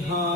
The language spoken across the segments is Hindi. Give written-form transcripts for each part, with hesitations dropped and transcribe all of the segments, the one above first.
Hare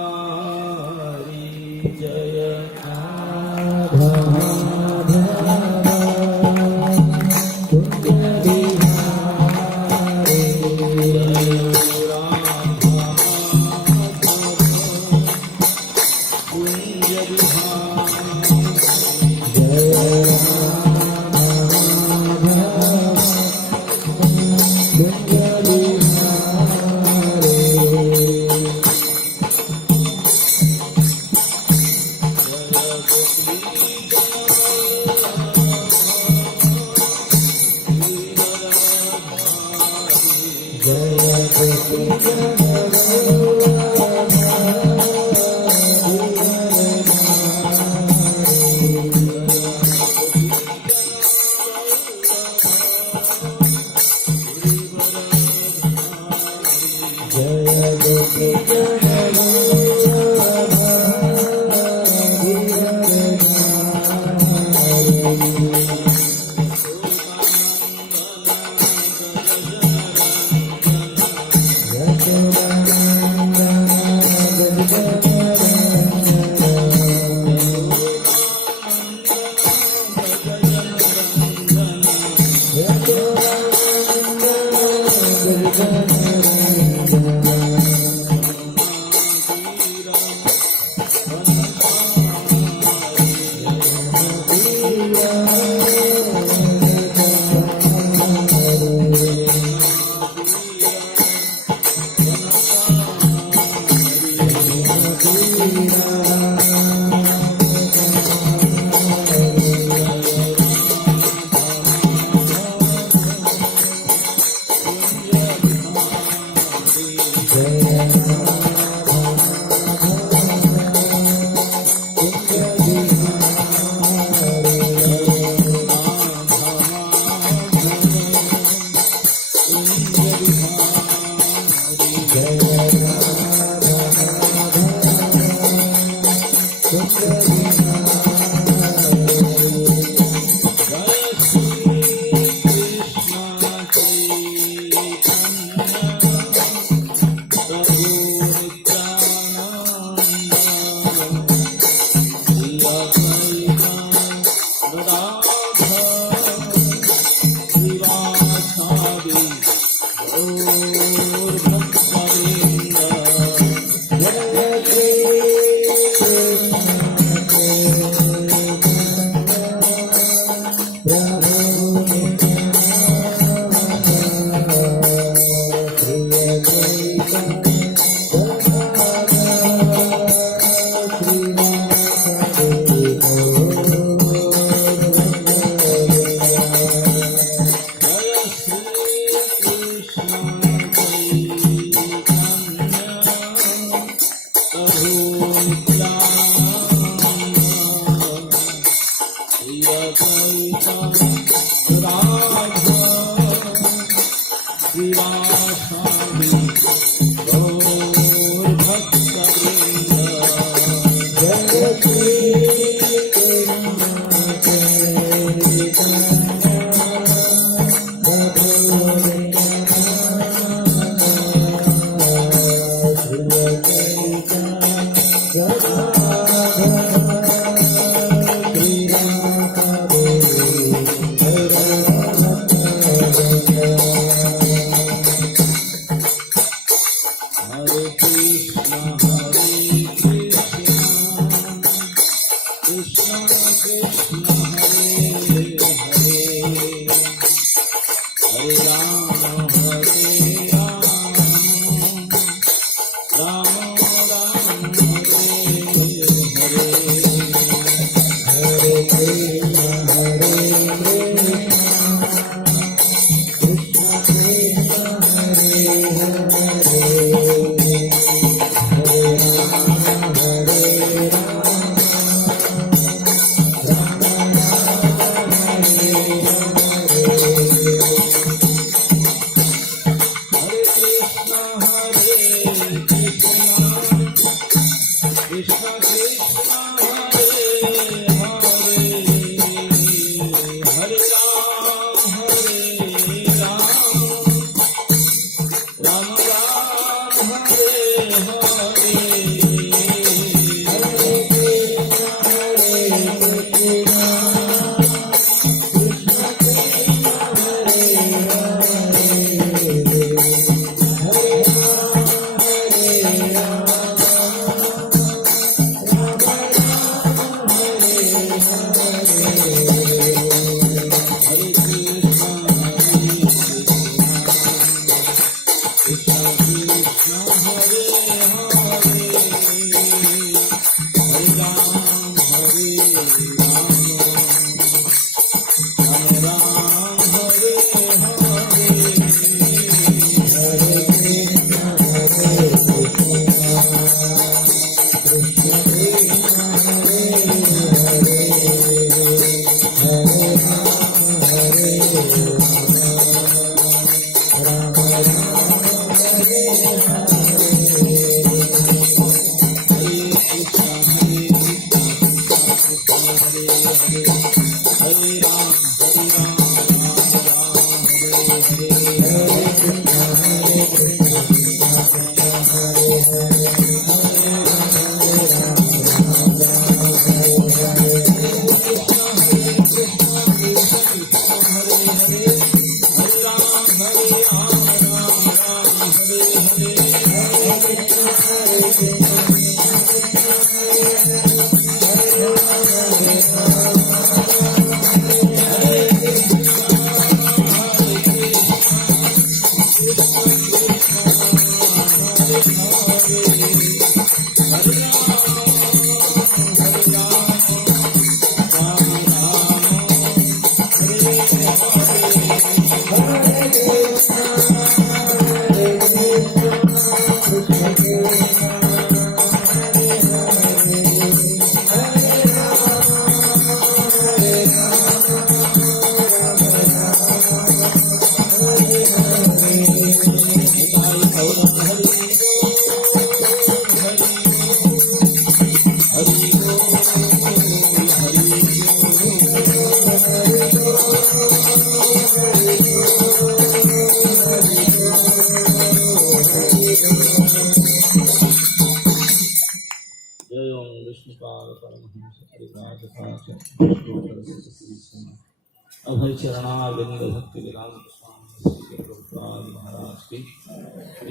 अभय चरणारविंद भक्ति वेदांत स्वामी प्रभुपाद महाराज की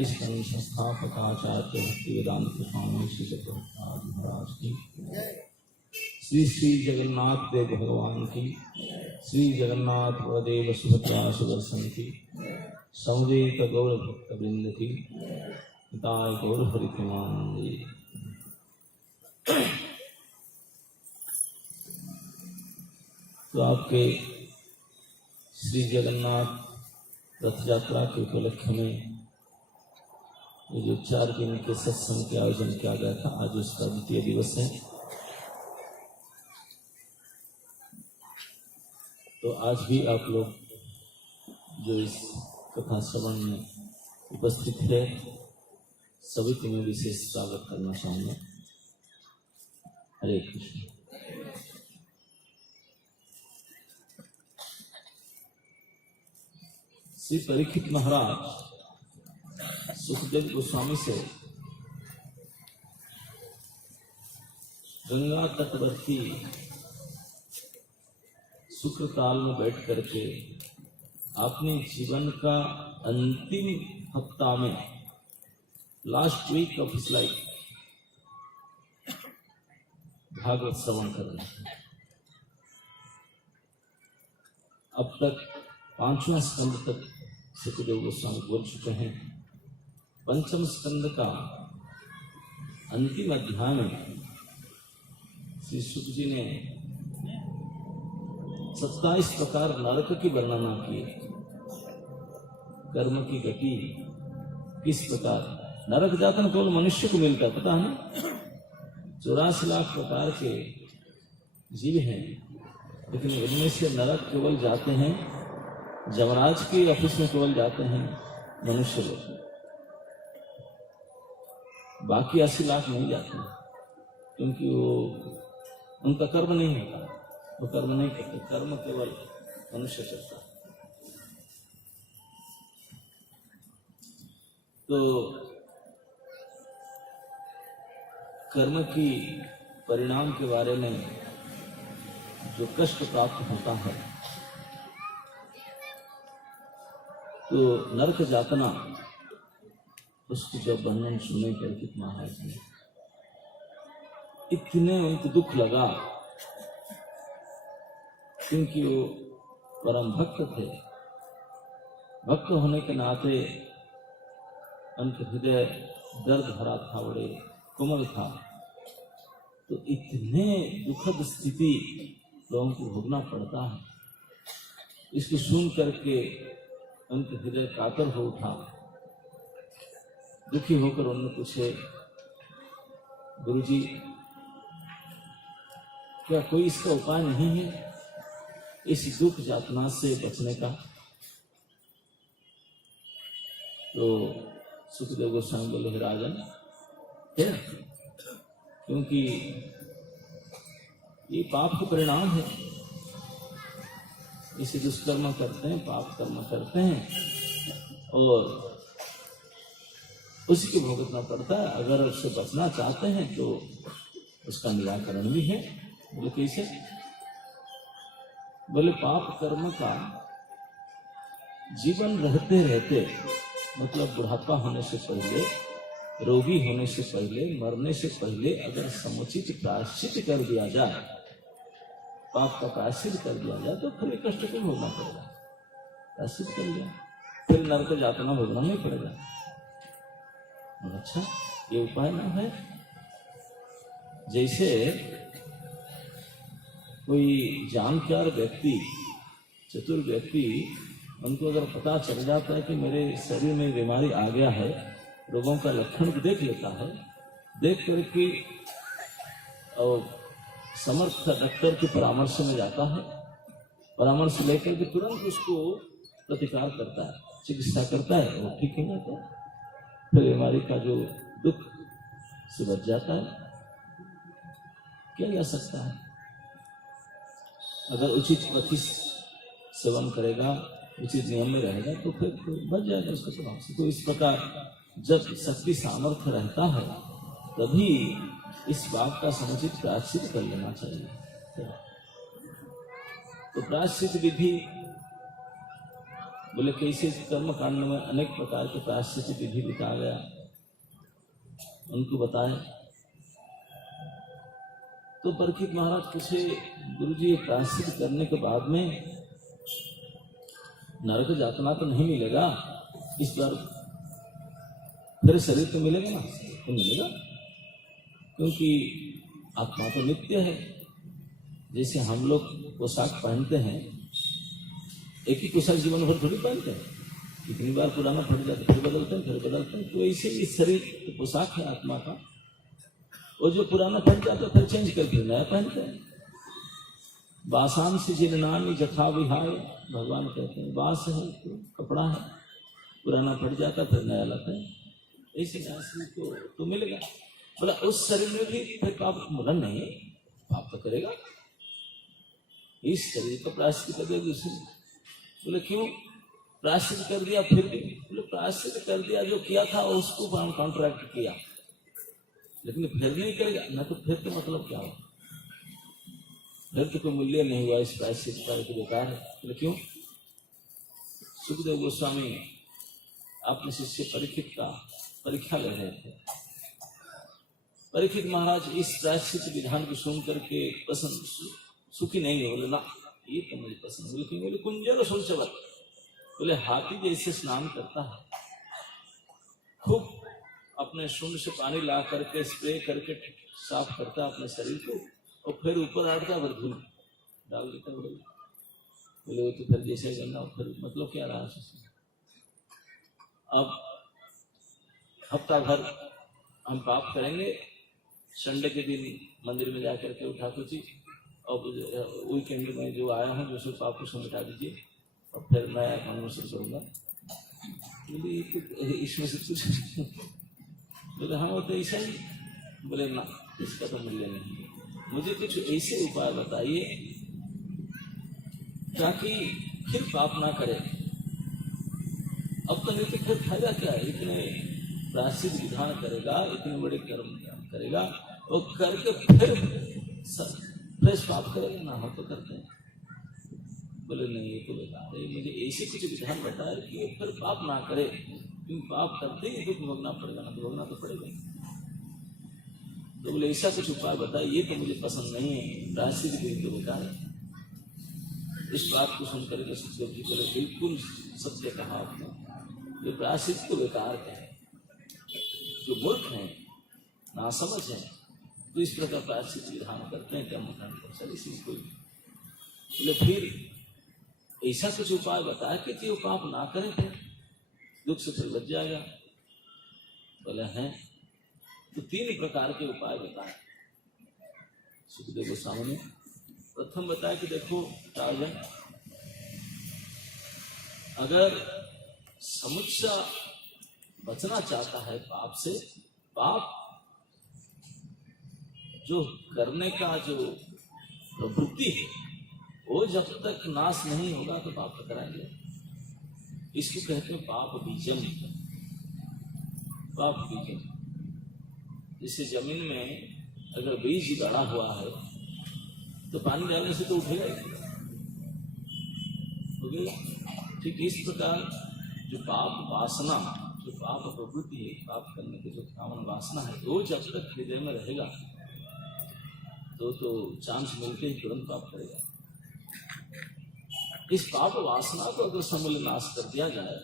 इष्टतम संस्थापकाचार्य भक्ति वेदांत स्वामी श्री प्रभुपाद महाराज की श्री श्री जगन्नाथ देव भगवान की श्री जगन्नाथ बलदेव सुभद्रा सुदर्शन की समुदेत गौर भक्त वृंद की पिताय गौर हरितमानंदी। तो आपके श्री जगन्नाथ रथ यात्रा के उपलक्ष्य में ये जो 4 दिन के सत्संग के आयोजन किया गया था, आज उसका द्वितीय दिवस है। तो आज भी आप लोग जो इस कथा श्रवण में उपस्थित है, सभी को मैं विशेष स्वागत करना चाहूँगा। हरे कृष्ण। श्री परीक्षित महाराज सुखदेव गोस्वामी से गंगा तटवर्ती शुक्रताल में बैठ करके अपने जीवन का अंतिम हफ्ता में, last week of his life, Bhagavat श्रवण कर रहे हैं। अब तक 5वां स्कंद तक सुखदेव गोस्वामी बोल चुके हैं। 5वें स्कंद का अंतिम अध्याय में श्री शुक जी ने 27 प्रकार नरक की वर्णना की। कर्म की गति किस प्रकार, नरक जातन केवल मनुष्य को मिलता है, पता है ना? 84 लाख प्रकार के जीव हैं, लेकिन उनमें से नरक केवल जाते हैं, जमराज के ऑफिस में केवल जाते हैं मनुष्य लोग, बाकी 80 लाख नहीं जाते हैं, क्योंकि वो उनका कर्म नहीं होता, वो कर्म नहीं करते, कर्म केवल मनुष्य करता है। तो कर्म की परिणाम के बारे में जो कष्ट प्राप्त होता है, तो नरक जातना, उसको जब वर्णन सुने परीक्षित महाराज ने, इतने उनको दुख लगा, क्योंकि वो परम भक्त थे। भक्त होने के नाते उनके हृदय दर्द भरा था, बड़े कोमल था। तो इतने दुखद स्थिति लोगों को भोगना पड़ता है। इसको सुन करके उनके हृदय कातर हो उठा। दुखी होकर उन्होंने पूछे, गुरुजी क्या कोई इसका उपाय नहीं है इस दुख यातना से बचने का? तो सुखदेव गोस्वामी बोले, हे राजन, है, क्योंकि ये पाप का परिणाम है। इसे दुष्कर्म करते हैं, पाप कर्म करते हैं और उसी को भुगतना पड़ता है। अगर उससे बचना चाहते हैं तो उसका निराकरण भी है। बोले कैसे? बोले पाप कर्म का जीवन रहते रहते, मतलब बुढ़ापा होने से पहले, रोगी होने से पहले, मरने से पहले अगर समुचित प्रायश्चित कर दिया जाए, पाप का प्रायश्चित कर दिया जाए, तो फिर कष्ट क्यों भोगना पड़ेगा? प्रायश्चित कर लिया, फिर नरक यातना भोगना नहीं पड़ेगा। अच्छा, ये उपाय ना है। जैसे कोई जानकार व्यक्ति, चतुर व्यक्ति, उनको अगर पता चल जाता है कि मेरे शरीर में बीमारी आ गया है, रोगों का लक्षण को देख लेता है, देख करके और समर्थ डॉक्टर के परामर्श में जाता है, परामर्श लेकर के तुरंत उसको प्रतिकार करता है, चिकित्सा करता है, वो ठीक हो जाता है, फिर बीमारी का जो दुख से बच जाता है। किया जा सकता है अगर उचित पथ्य सेवन करेगा, उचित नियम में रहेगा, तो फिर बच जाएगा उसका स्वभाव से। तो इस प्रकार जब शक्ति सामर्थ्य रहता है तभी इस बात का समुचित प्रायश्चित कर लेना चाहिए। तो प्रायश्चित विधि बोले कैसे? कर्म कांड में अनेक प्रकार के प्रायश्चित विधि बताया गया, उनको बताए। तो परीक्षित महाराज पूछे, गुरुजी प्रायश्चित करने के बाद में नरक यातना तो नहीं मिलेगा, इस बार फिर शरीर तो मिलेगा ना? तो मिलेगा, क्योंकि आत्मा तो नित्य है। जैसे हम लोग पोशाक पहनते हैं, एक ही पोशाक जीवन भर थोड़ी पहनते हैं, कितनी बार पुराना फट जाता है, फिर बदलते हैं, फिर बदलते हैं। तो ऐसे ही शरीर तो पोशाक है आत्मा का, और जो पुराना फट जाता है फिर चेंज करके नया पहनते हैं। बासान से जीर्णानि जथा विहाय, भगवान कहते हैं बास है तो कपड़ा है, पुराना फट जाता फिर नया लाते हैं। ऐसे शरीर तो मिलेगा। बोला उस शरीर में भी फिर पाप मुलन नहीं, पाप तो करेगा, इस शरीर का प्रायश्चित कर दिया दूसरे। बोले क्यों प्रायश्चित कर दिया? फिर भी बोले प्रायश्चित कर दिया, जो किया था उसको कॉन्ट्रैक्ट किया, लेकिन फिर नहीं करेगा ना, तो फिर तो मतलब क्या हो? फिर तो कोई मूल्य नहीं हुआ इस प्रायश्चित का, तो बेकार है। बोले क्यों? सुखदेव गोस्वामी अपने शिष्य परीक्षित का परीक्षा ले रहे थे। परीक्षित महाराज इस प्रायश्चित विधान को सुन करके पसंद सुखी नहीं है। बोले ना, ये तो मुझे पसंद। बोले क्यों? बोले कुंजर सुलचवत, बोले हाथी जैसे स्नान करता है, खूब अपने शून्य से पानी ला करके स्प्रे करके साफ करता है अपने शरीर को, और फिर ऊपर आटता भर धूल डाल देता। बोले वो तो फिर जैसे करना, फिर मतलब क्या रहा? अब हफ्ता भर हम पाप करेंगे, संडे के दिन मंदिर में जाकर के ठाकुर जी, और वीकेंड में जो आया हूँ जो सब पाप को मिटा दीजिए, और फिर नया काम शुरू करूँगा। बोले इसमें से कुछ? बोले हाँ वो तो ऐसा ही। बोले ना, इसका तो मूल्य नहीं, मुझे कुछ ऐसे उपाय बताइए ताकि फिर पाप ना करे। अब तो नहीं तो फिर फायदा क्या है? इतने प्रायश्चित विधान करेगा, इतने बड़े कर्म करेगा, और करके फिर फ्रेश पाप करेगा ना? हम तो करते हैं। बोले नहीं, ये तो बेकार है, मुझे ऐसे कुछ विधान बताया कि फिर पाप ना करे, क्योंकि पाप करते ही दुख भोगना पड़ेगा ना, तो भोगना तो पड़ेगा। तो बोले ऐसा कुछ उपाय बताइए, ये तो मुझे पसंद नहीं है, प्रायश्चित भी तो बेकार है। इस बात को सुनकर के सुखदेव जी बोले बिल्कुल सत्य कहा आपने, ये प्रायश्चित तो बेकार है। जो मूर्ख हैं, नासमझ हैं, तो इस प्रकार प्रायश्चित विधान करते हैं, कर्म कांड को चल इसी कोई बोले फिर ऐसा कुछ उपाय बताया कि जो पाप ना करें फिर दुख से फिर बच जाएगा। बोले हैं तो 3 प्रकार के उपाय बताए सुखदेव गोस्वामी ने। प्रथम बताया कि देखो राजन, अगर समुच्चा बचना चाहता है पाप से, पाप जो करने का जो प्रवृत्ति है वो जब तक नाश नहीं होगा तो पाप कराएंगे। इसको कहते हैं पाप बीजम। पाप बीजम जैसे जमीन में अगर बीज गड़ा हुआ है तो पानी डालने से तो उठेगा ही, ठीक इस प्रकार जो पाप वासना, जो पाप प्रवृत्ति है, पाप करने की जो कामना वासना है, वो जब तक हृदय में रहेगा तो चांस मिलते ही तुरंत पाप करेगा। इस पाप वासना को अगर समूल नाश कर दिया जाए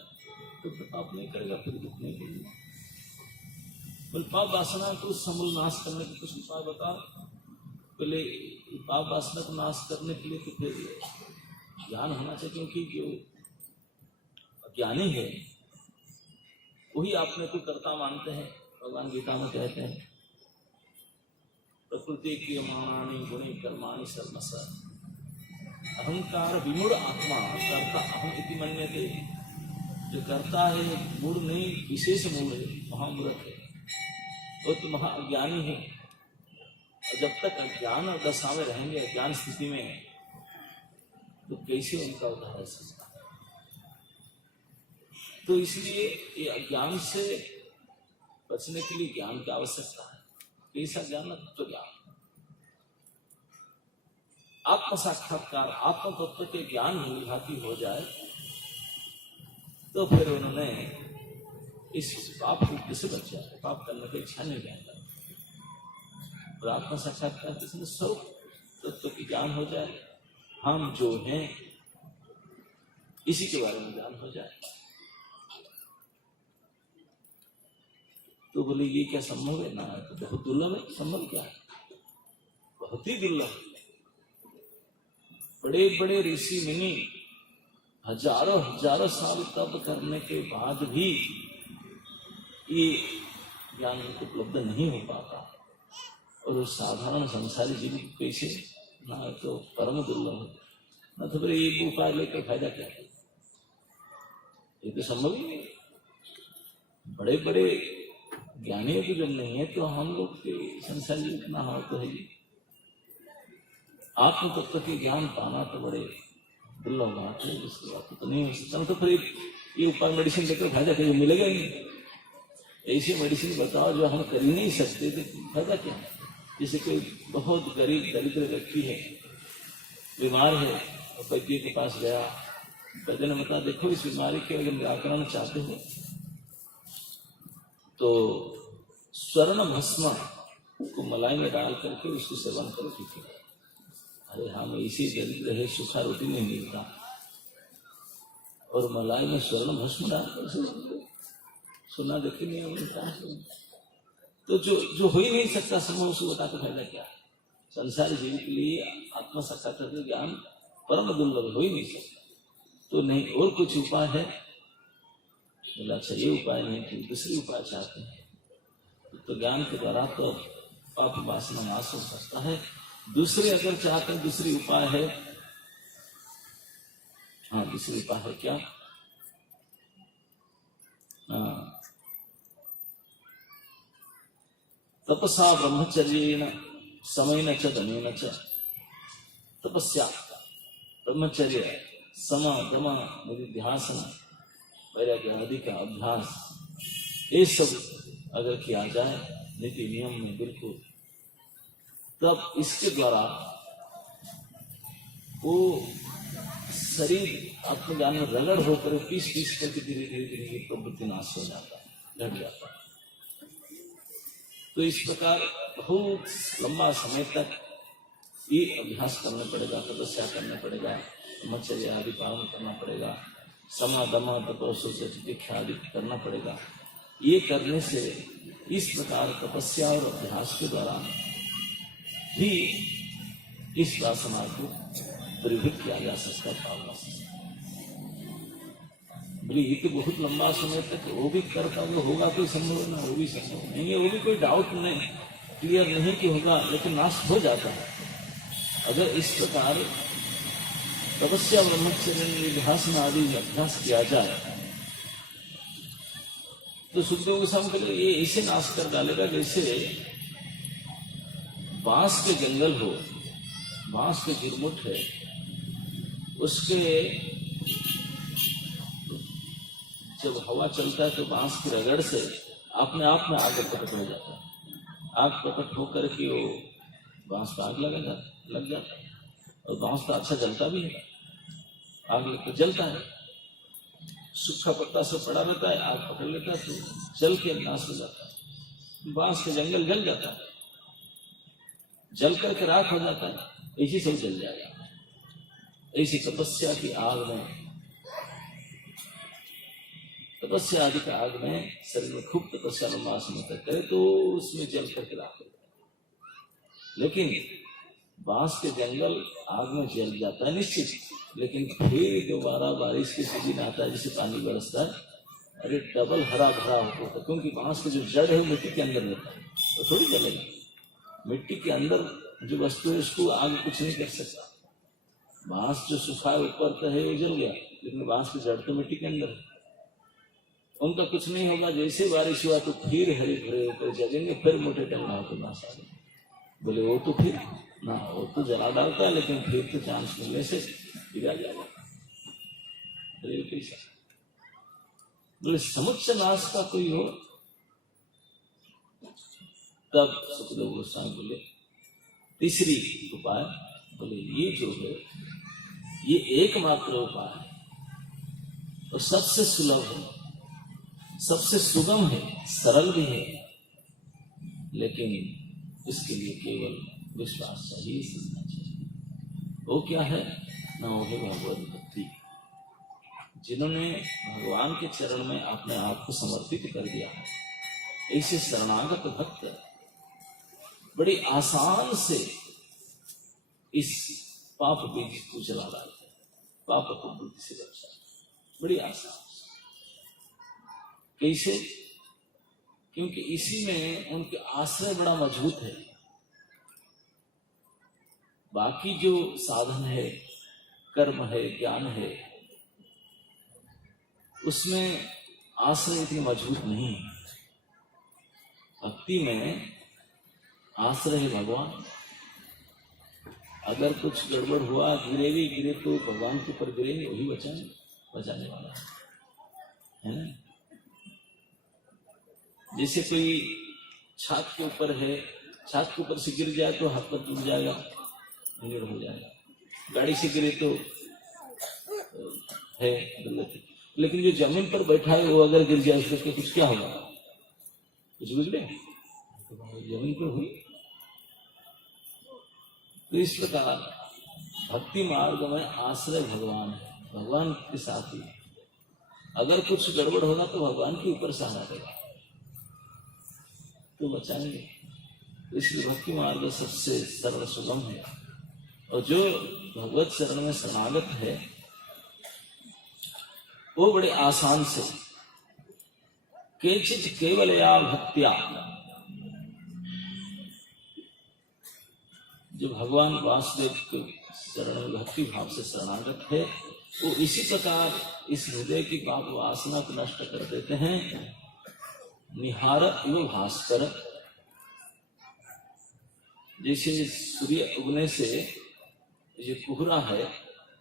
तो पाप नहीं करेगा, फिर दुख नहीं करेगा। बोल पाप वासना को समूल नाश करने के कुछ उपाय बता। पहले पाप वासना को नाश करने के लिए तो फिर ज्ञान होना चाहिए, क्योंकि जो अज्ञानी है वही आपने को कर्ता मानते हैं। भगवान गीता में कहते हैं प्रकृति क्रियमाणानि गुणे कर्माणि सर्वशः अहंकार विमूढ़ आत्मा कर्ता अहम इति मन्यते। जो करता है मूढ़ नहीं, विशेष मूढ़ है, महामूर्ख है, वो तो महाअज्ञानी है। और जब तक अज्ञान और दशा में रहेंगे, अज्ञान स्थिति में, तो कैसे उनका उद्धार हो सकता है। तो इसलिए ये अज्ञान से बचने के लिए ज्ञान की आवश्यकता है। कैसा ज्ञान? तो ज्ञान, आत्म साक्षात्कार, आत्म तत्व के ज्ञान भांति हो जाए तो फिर उन्होंने इस पाप कृत्य से बच जाए, पाप करने की इच्छा नहीं जाएगा। और आत्म साक्षात्कार किसी स्वरूप तत्व की ज्ञान हो जाए, हम जो हैं इसी के बारे में ज्ञान हो जाए। तो बोले ये क्या संभव है? ना, तो बहुत दुर्लभ है। संभव क्या है? बहुत ही दुर्लभ। बड़े बड़े ऋषि मुनि हजारों साल तप करने के बाद भी ये ज्ञान उनको उपलब्ध नहीं हो पाता, और उस साधारण संसारी जीव कैसे? ना तो परम दुर्लभ है, ना तो फिर ये उपाय लेकर फायदा क्या है? ये तो संभव ही नहीं। बड़े बड़े ज्ञानियों की जब नहीं है तो हम लोग के संसारी इतना हाल तो है। आत्म तत्व के ज्ञान पाना तो बड़े दुर्लभ बात है, जिसकी बात तो नहीं हो सकता। तो फिर ये उपाय मेडिसिन लेकर फायदा कहीं मिलेगा ही नहीं। ऐसी मेडिसिन बताओ जो हम कर ही नहीं सकते, तो फायदा क्या है? जैसे कोई बहुत गरीब दरिद्र व्यक्ति है, बीमार है, और वैद्य के पास गया, वैद्य ने बताया देखो इस बीमारी के अगर निराकरण चाहते हो तो स्वर्ण भस्म को मलाई में डाल करके उसको सेवन करो, ठीक है। अरे हम इसी दरिद्र है, सूखा रोटी नहीं मिलता और मलाई में स्वर्ण भस्म डालकर सुना देखे नहीं मिलता। तो जो हो ही नहीं सकता समूह, उसको बता के फायदा क्या? संसारी जीव के लिए आत्म साक्षात्कार ज्ञान परम दुर्लभ हो ही नहीं सकता। तो नहीं, और कुछ उपाय है? बोला अच्छा ये उपाय नहीं, कि दूसरी उपाय चाहते हैं तो ज्ञान के द्वारा तो पाप वासना नाश हो सकता है। दूसरे अगर चाहते हैं, दूसरी उपाय है। हाँ, दूसरी उपाय है क्या? तपसा ब्रह्मचर्येण समयेन च धनेन च। तपस्या, ब्रह्मचर्य, सम दम निधिध्यासन, वैराग्य आदि का अभ्यास, ये सब अगर किया जाए नीति नियम में बिल्कुल, तब इसके द्वारा वो शरीर आत्मज्ञान में रगड़ होकर पीस करके धीरे धीरे प्रवृत्ति नाश हो जाता है, घट जाता है। तो इस प्रकार बहुत लंबा समय तक ये अभ्यास करना पड़ेगा, तपस्या करना पड़ेगा, ब्रह्मचर्य आदि पालन करना पड़ेगा, समा दमा तपस्या तितिक्षा आदि करना पड़ेगा। ये करने से इस प्रकार तपस्या और अभ्यास के द्वारा ही इस वासना को परिवृत किया जा सकता है। बोले ये तो बहुत लंबा समय तक वो भी कर पाओगे, होगा कोई संभव ना, वो भी संभव नहीं है, वो भी कोई डाउट नहीं, क्लियर नहीं कि होगा, लेकिन नाश हो जाता है अगर इस प्रकार तपस्या ब्रह्मचर्य निध्यासन आदि अभ्यास किया जाए। तो सुखदेव गोस्वामी के लिए ये ऐसे नाश कर डालेगा जैसे बांस के जंगल हो, बांस के गिरमुट है, उसके जब हवा चलता है तो बांस की रगड़ से अपने आप में आग प्रकट हो जाता है, आग प्रकट होकर के वो बांस पर आग लग जाता है, और बांस तो अच्छा जलता भी है, आग लगकर जलता है, सूखा पत्ता सब पड़ा रहता है, आग पकड़ लेता है तो जल के नाश हो जाता है, बांस के जंगल जल जाता है, जल करके राख हो जाता है, इसी से जल जाएगा। ऐसी तपस्या की आग में, तपस्या आदि का आग में शरीर में खूब तपस्या लंबा समय तक करे तो उसमें जल करके राख हो जाता है। लेकिन बांस के जंगल आग में जल जाता है निश्चित, लेकिन फिर दोबारा बारिश के सीजन आता है, जैसे पानी बरसता है, अरे डबल हरा भरा होता है, क्योंकि बांस के जो जड़ है वो मिट्टी के अंदर रहता है, तो थोड़ी जलेगा। मिट्टी के अंदर जो वस्तु है उसको आग कुछ नहीं कर सकता। बांस जो सूखा ऊपर तो है वो जल गया, लेकिन बांस की जड़ तो मिट्टी के अंदर है, उनका कुछ नहीं होगा। जैसे बारिश हुआ तो फिर हरे भरे होकर जगेंगे, फिर मोटे टंगा होकर नाश आ गए। बोले वो तो फिर ना, वो तो जला डालता है, लेकिन फिर तो चांस मिलने से गिरा जाएगा। बोले समुच्चय नाश का कोई हो, तब सुखदेव गोस्वामी बोले तीसरी उपाय, बोले ये जो है ये एकमात्र उपाय है और सबसे सुलभ है, सबसे सुगम है, सरल भी है, लेकिन इसके लिए केवल विश्वास चाहिए, सीखना चाहिए। वो क्या है ना, वो है भगवत भक्ति। जिन्होंने भगवान के चरण में अपने आप को समर्पित कर दिया है, ऐसे शरणागत भक्त बड़ी आसान से इस पाप बीज को जला डालते हैं, पाप प्रवृत्ति से बचा, बड़ी आसान। कैसे? क्योंकि इसी में उनके आश्रय बड़ा मजबूत है। बाकी जो साधन है, कर्म है, ज्ञान है, उसमें आश्रय इतनी मजबूत नहीं है। भक्ति में आश्रय है भगवान। अगर कुछ गड़बड़ हुआ, गिरे तो भगवान के ऊपर गिरेंगे, वही बचाने वाला है ना। जैसे कोई छात के ऊपर है, छात के ऊपर से गिर जाए तो हाथ पर टूट जाएगा, इंजर्ड हो जाएगा। गाड़ी से गिरे तो है, लेकिन जो जमीन पर बैठा है वो अगर गिर जाए उसको कुछ क्या होगा? कुछ बिगड़े? जमीन पर हुई। तो इस प्रकार भक्ति मार्ग में आश्रय भगवान है, भगवान के साथ ही। अगर कुछ गड़बड़ होगा तो भगवान के ऊपर सहारा देगा तो बचाएंगे। इसलिए भक्ति मार्ग सबसे सरल सुगम है, और जो भगवत शरण में शरणागत है वो बड़े आसान से केचित केवलया भक्त्या, जो भगवान वासुदेव के शरण में भक्ति भाव से शरणागत है, वो इसी प्रकार इस हृदय की पाप वासना को नष्ट कर देते हैं। निहार इव भास्कर, जैसे सूर्य उगने से जो कोहरा है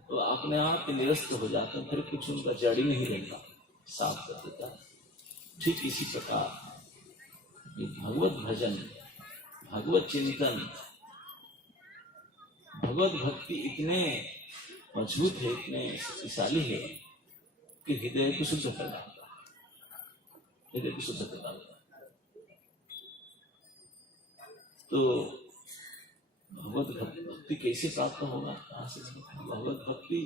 तो अपने आप निरस्त हो जाता है, फिर कुछ उनका जड़ ही नहीं रहता, साफ कर देता है। ठीक इसी प्रकार ये भगवत भजन, भगवत चिंतन, भगवत भक्ति इतने मजबूत है, इतने शक्तिशाली है कि हृदय को शुद्ध कर डालता है, हृदय को शुद्ध कर डालता है। तो भगवत भक्ति कैसे प्राप्त होगा? कहाँ से? भगवत भक्ति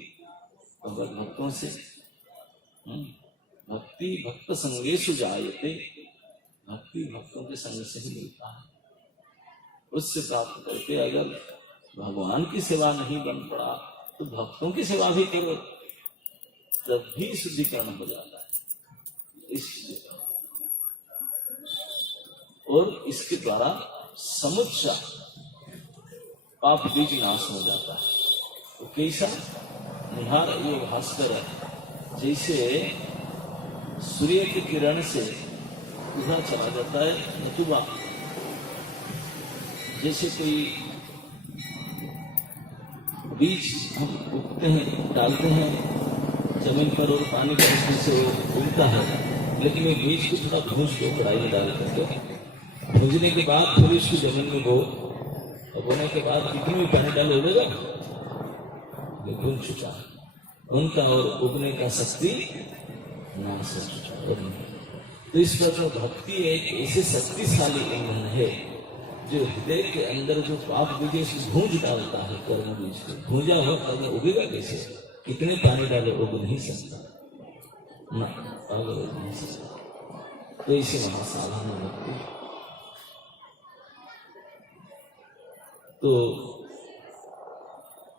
भगवत भक्तों से। भक्ति भक्त संगेषु जायते, भक्ति भक्तों के संग से ही मिलता है। उससे प्राप्त करके अगर भगवान की सेवा नहीं बन पड़ा तो भक्तों की सेवा भी करो, तब भी शुद्धिकरण हो जाता है। और इसके द्वारा समुच्चा पाप बीज नाश हो जाता है। तो कैसा निहार योग भास्कर, जैसे सूर्य की किरण से उभरा चला जाता है, नतुबा जैसे कोई बीज हम उगते हैं, डालते हैं जमीन पर और पानी बरसने से उगता है, लेकिन ये बीज को थोड़ा भूंज दो कढ़ाई में डाल करके, भूंजने के बाद फिर इसको जमीन में बो, और बोने के बाद कितनी भी पानी डाले उगेगा, भून चुका उनका और उगने का शक्ति नाश हो चुका। तो इस प्रकार भक्ति एक ऐसे शक्तिशाली ईंधन है जो हृदय के अंदर जो पाप बीज भूंज डालता है, कर्म बीज को भूंजा हुआ कर्म उगेगा कैसे? कितने पानी डाले उग नहीं सकता ना, पागल उग नहीं सकता। तो इसे महासाधन भक्ति। तो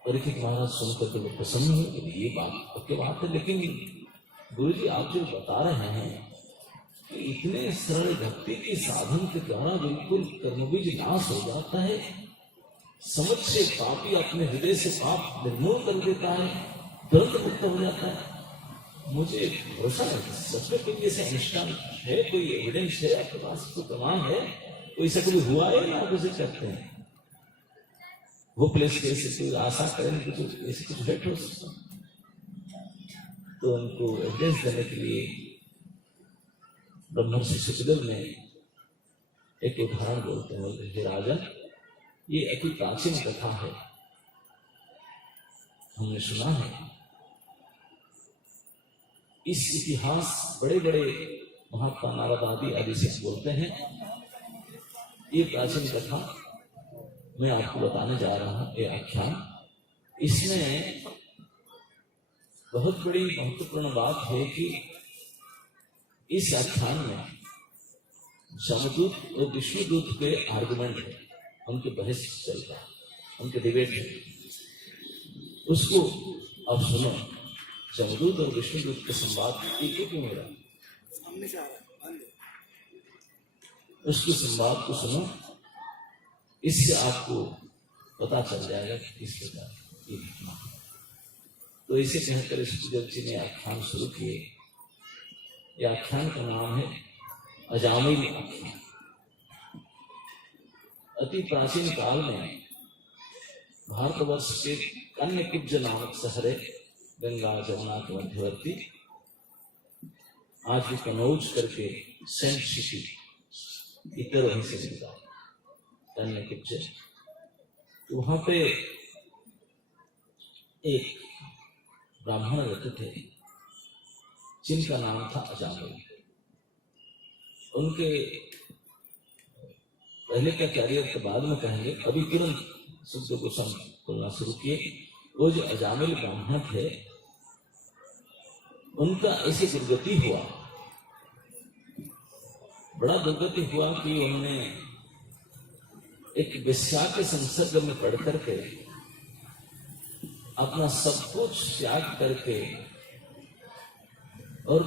परीक्षित महाराज सुनकर के प्रसन्न हुए कि ये बात बात है, लेकिन गुरु जी आप जो बता रहे हैं कि इतने सरल भक्ति के साधन के द्वारा बिल्कुल कर्मबीज नाश हो जाता है, समझ से पापी अपने हृदय से पाप निर्मूल कर देता है, तुरंत मुक्त हो जाता है। मुझे भरोसा है सच में कोई ऐसा अनुष्ठान है, कोई एविडेंस है आपके पास, कोई प्रमाण है, कोई ऐसा कभी हुआ है ना? आप उसे करते हैं वो प्लेस कैसे कोई आशा करें कुछ ऐसे कुछ हेट हो सकता, तो उनको एविडेंस देने के लिए ब्रह्मर्षि सुखदेव ने एक उदाहरण बोलते हैं, बोलते हे राजन, ये अति प्राचीन कथा है, हमने सुना है। इस इतिहास बड़े बड़े महात्मा नारद आदि से बोलते हैं। ये प्राचीन कथा मैं आपको बताने जा रहा हूं, ये आख्यान। इसमें बहुत बड़ी महत्वपूर्ण बात है कि इस आख्यान में जमदूत और विष्णुदूत के आर्गुमेंट है, उनके बहस चल रहा है, उनके डिबेट है, उसको अब सुनो। जमदूत और विष्णुदूत के संवाद एक ही मेरा उसके संवाद को सुनो, इससे आपको पता चल जाएगा कि किस प्रकार ये घटना है। तो इसे कहकर सुखदेव जी ने आख्यान शुरू किए। यह आख्यान का नाम है अजामिल आख्यान। अति प्राचीन काल में भारतवर्ष के कन्यकुब्ज नामक शहर है, गंगा जमुना के मध्यवर्ती, आज भी कनौज करके सेंट सिटी इतर वहीं से मिलता है, कन्यकुब्ज। तो वहां पे एक ब्राह्मण रहते थे जिनका नाम था अजामिल। उनके पहले का कैरियर के बाद में कहेंगे, अभी तुरंत शब्द को बोलना शुरू किए। वो जो अजामिल ब्राह्मण थे, उनका ऐसे दुर्गति हुआ, बड़ा दुर्गति हुआ कि उन्होंने एक वेश्या के संसर्ग में पढ़ करके अपना सब कुछ त्याग करके, और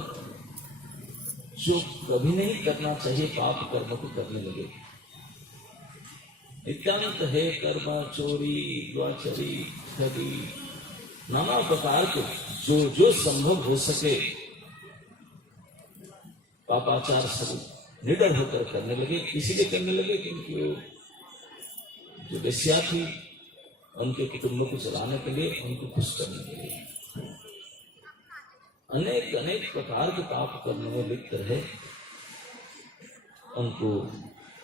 जो कभी नहीं करना चाहिए पाप कर्म को करने लगे। नित्यानंद है कर्म, चोरी, द्वाचरी, ठगी, नाना प्रकार के जो जो संभव हो सके पापाचार सब निडर होकर करने लगे। इसीलिए करने लगे क्योंकि वो जो वेश्या थी उनके कुटुंब को चलाने के लिए, उनको खुश करने के लिए अनेक अनेक प्रकार के पाप करने में लिप्त रहे, उनको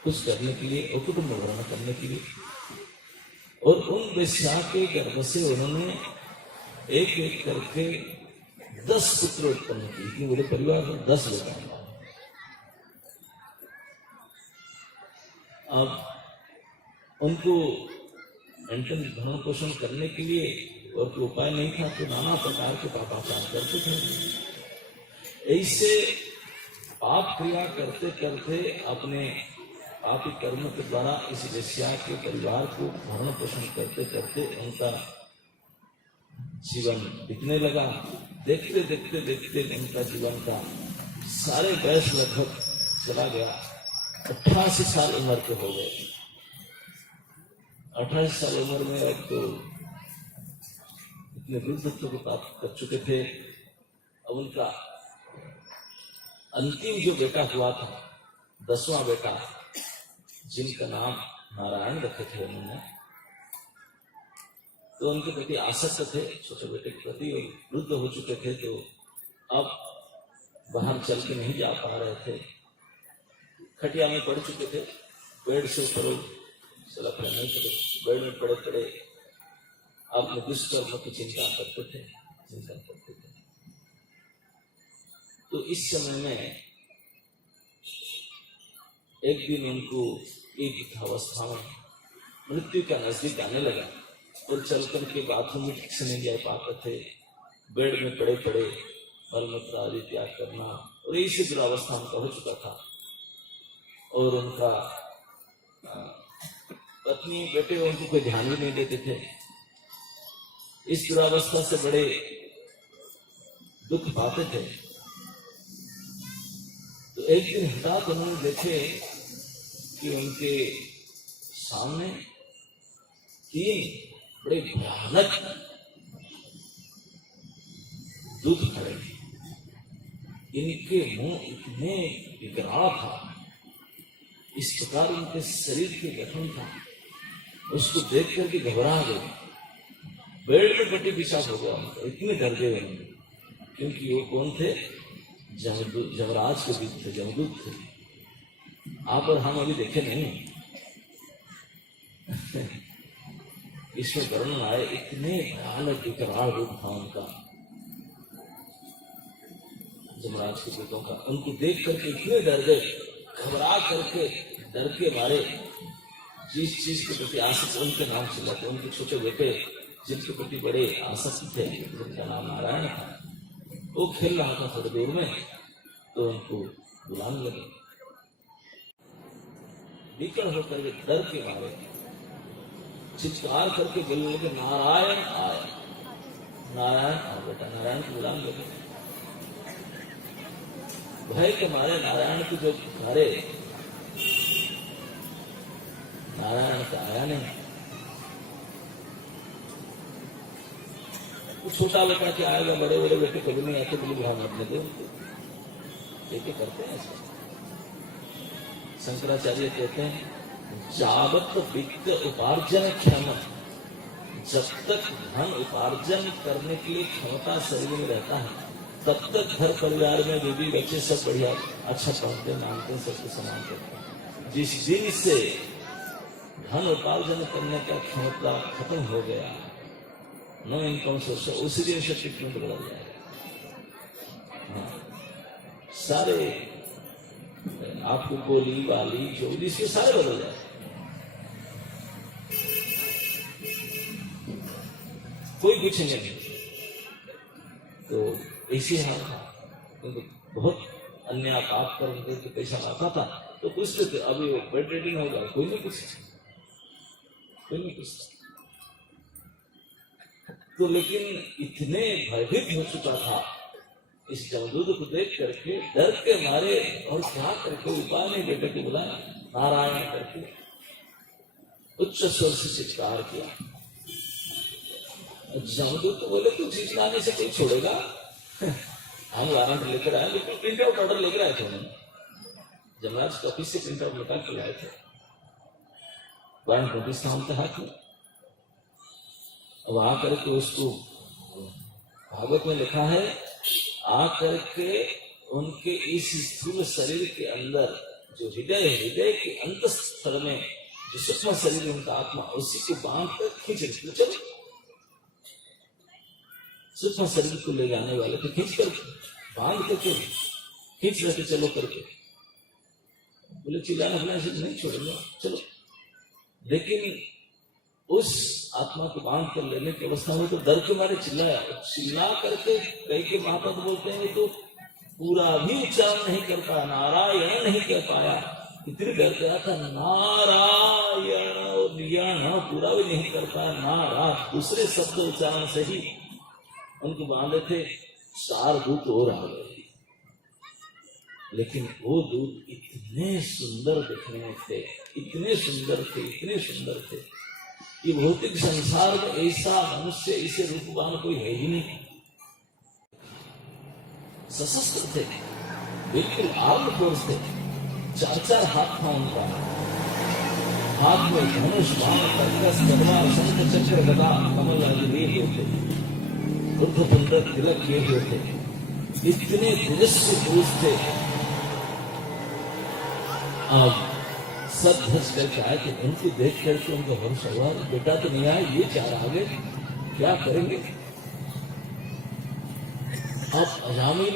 खुश करने के लिए और कुटुंब भरण करने के लिए। और उन वेश्या के गर्भ से उन्होंने एक एक करके 10 पुत्र उत्पन्न किए, कि मेरे परिवार में 10 लोग हैं। अब उनको मेंटल भरण पोषण करने के लिए और कोई उपाय नहीं था, तो नाना प्रकार के पापाचार करते थे। ऐसे पाप क्रिया करते करते अपने पापी कर्म के द्वारा इस वेश्या के परिवार को भरण पोषण करते करते उनका जीवन बीतने लगा। देखते देखते देखते उनका जीवन का सारे वयस लगभग चला गया। 88 साल उम्र के हो गए। 28 साल उम्र में अब तो इतने वृद्धत्व को प्राप्त कर चुके थे। अब उनका अंतिम जो बेटा हुआ था, 10वां बेटा, जिनका नाम नारायण रखे थे उन्होंने, तो उनके प्रति आसक्त थे, छोटे बेटे के प्रति। वृद्ध हो चुके थे तो अब बाहर चल के नहीं जा पा रहे थे, खटिया में पड़ चुके थे, बेड से ऊपर सलप नहीं थे, बेड में पड़े पड़े अपने दुष्कर्म की चिंता करते थे। तो इस समय में एक दिन उनको एक अवस्था में मृत्यु का नजदीक आने लगा और चलकर के बाथरूम में ठीक से नहीं जा पाते थे। बेड में पड़े पड़े मलमूत्र आदि त्याग करना और इसी दुरावस्था उनका हो चुका था। और उनका पत्नी बेटे उनको कोई ध्यान भी नहीं देते थे। इस दुरावस्था से बड़े दुख पाते थे। तो एक दिन हठात उन्होंने देखे कि उनके सामने 3 बड़े भयानक दूध खड़े थे। इनके मुंह इतने विकराल था, इस प्रकार उनके शरीर के गठन था, उसको देख करके घबरा गए। बेड में पट्टी पेशाब हो गया उनका, इतने डर गए उन्होंने, क्योंकि वो कौन थे? जमराज के दूत थे, जमदूत थे। आप और हम अभी देखे नहीं। इसमें वर्णन आए, इतने भयानक विकराल रूप था उनका, जमराज के दूतों का। उनको देख करके इतने डर गए, घबरा करके डर के मारे जिस चीज के प्रति आसक्त उनके नाम चिल्लाते, उनके छोटे बेटे जिनके प्रति बड़े आसक्त थे, जिनका नाम नारायण था, वो खेल रहा था थोड़ी दूर में, तो उनको बुलाने लगे। विकल होकर के डर के मारे चित्कार करके बोलने लगे, नारायण आए, नारायण आओ बेटा। नारायण को बुलाने लगे। भय के मारे नारायण को जब पुकारे, नारायण का आया नहीं। छोटा बेटा क्या आएगा, बड़े बड़े बेटे कभी नहीं आते, बोले भाव मत दे उनको, लेके करते हैं ऐसा। शंकराचार्य कहते हैं, जावत वित्त उपार्जन क्षम, जब तक धन उपार्जन करने के लिए क्षमता शरीर में रहता है, तब तक घर परिवार में बीवी बच्चे सब बढ़िया अच्छा पढ़ते मानते, सबको समान करते हैं। जिस दिन से धन उपार्जन करने का क्षमता खत्म हो गया, नो इनकम सोर्स, उसी दिन से ट्रीटमेंट बदल जाएगा। सारे आपको गोली वाली जो इसके सारे बदल जाए। कोई पूछेंगे नहीं। तो ऐसे हाल था, क्योंकि बहुत अन्य पाप कर उनके तो पैसा आता था, तो पूछते थे। अभी वो बेड रेडिंग होगा, कोई नहीं पूछता, कोई नहीं पूछता। तो लेकिन इतने भयभीत हो चुका था इस जमदूत को देख करके, डर के मारे, और क्या करके उपाय नहीं, बेटे को बुलाया, नारायण करके उच्च स्वर से चित्कार किया। जमदूत तो बोले, तू चिल्लाने से कोई छोड़ेगा? हम वारंट लेकर आए, लेकिन प्रिंट आउट ऑर्डर लेकर आए थे उन्होंने, जमराज के ऑफिस से प्रिंट आउट निकाल के लाए थे। वारंट नोटिस था उनके हाथ में। अब आकर के उसको भागवत में लिखा है, आकर के उनके इस स्थूल शरीर के अंदर जो हृदय है, हृदय के अंत स्थल में जो सूक्ष्म शरीर उनका आत्मा, उसी को बांध कर खींच रहे। चलो, सूक्ष्म शरीर को ले जाने वाले थे, खींच कर बांध करके खींच रहे थे, चलो करके। बोले चिल्लाना अपना नहीं छोड़ेंगे, चलो। लेकिन उस आत्मा को बांध कर लेने की अवस्था में तो डर के मारे चिल्लाया। चिल्ला करके कई के माता तो बोलते हैं, तो पूरा भी उच्चारण नहीं कर पाया, नारायण नहीं कह पाया, इतनी डर गया था। नारायण और यण पूरा भी नहीं कर पाया, नारा दूसरे शब्द उच्चारण से ही उनको बांधे थे। 4 दूत और आ गए, लेकिन वो दूत इतने सुंदर दिखने में थे, इतने सुंदर थे, इतने सुंदर थे कि भौतिक संसार में ऐसा मनुष्य, इसे रूपवान कोई है ही नहीं। सशस्त्र थे, बिल्कुल आर्म फोर्स थे, 4 हाथ था उनका, हाथ में धनुष, बाण, खड्ग, तलवार, शंख, चक्र, गदा, कमल आदि लिए हुए थे, रुद्र पुंडर तिलक किए हुए थे, इतने तेजस्वी पुरुष थे। अब सब धस करके आए थे, उनको देख करके उनको हर्ष हुआ, बेटा तो नहीं आया, ये 4 आगे क्या करेंगे। अब अजामिल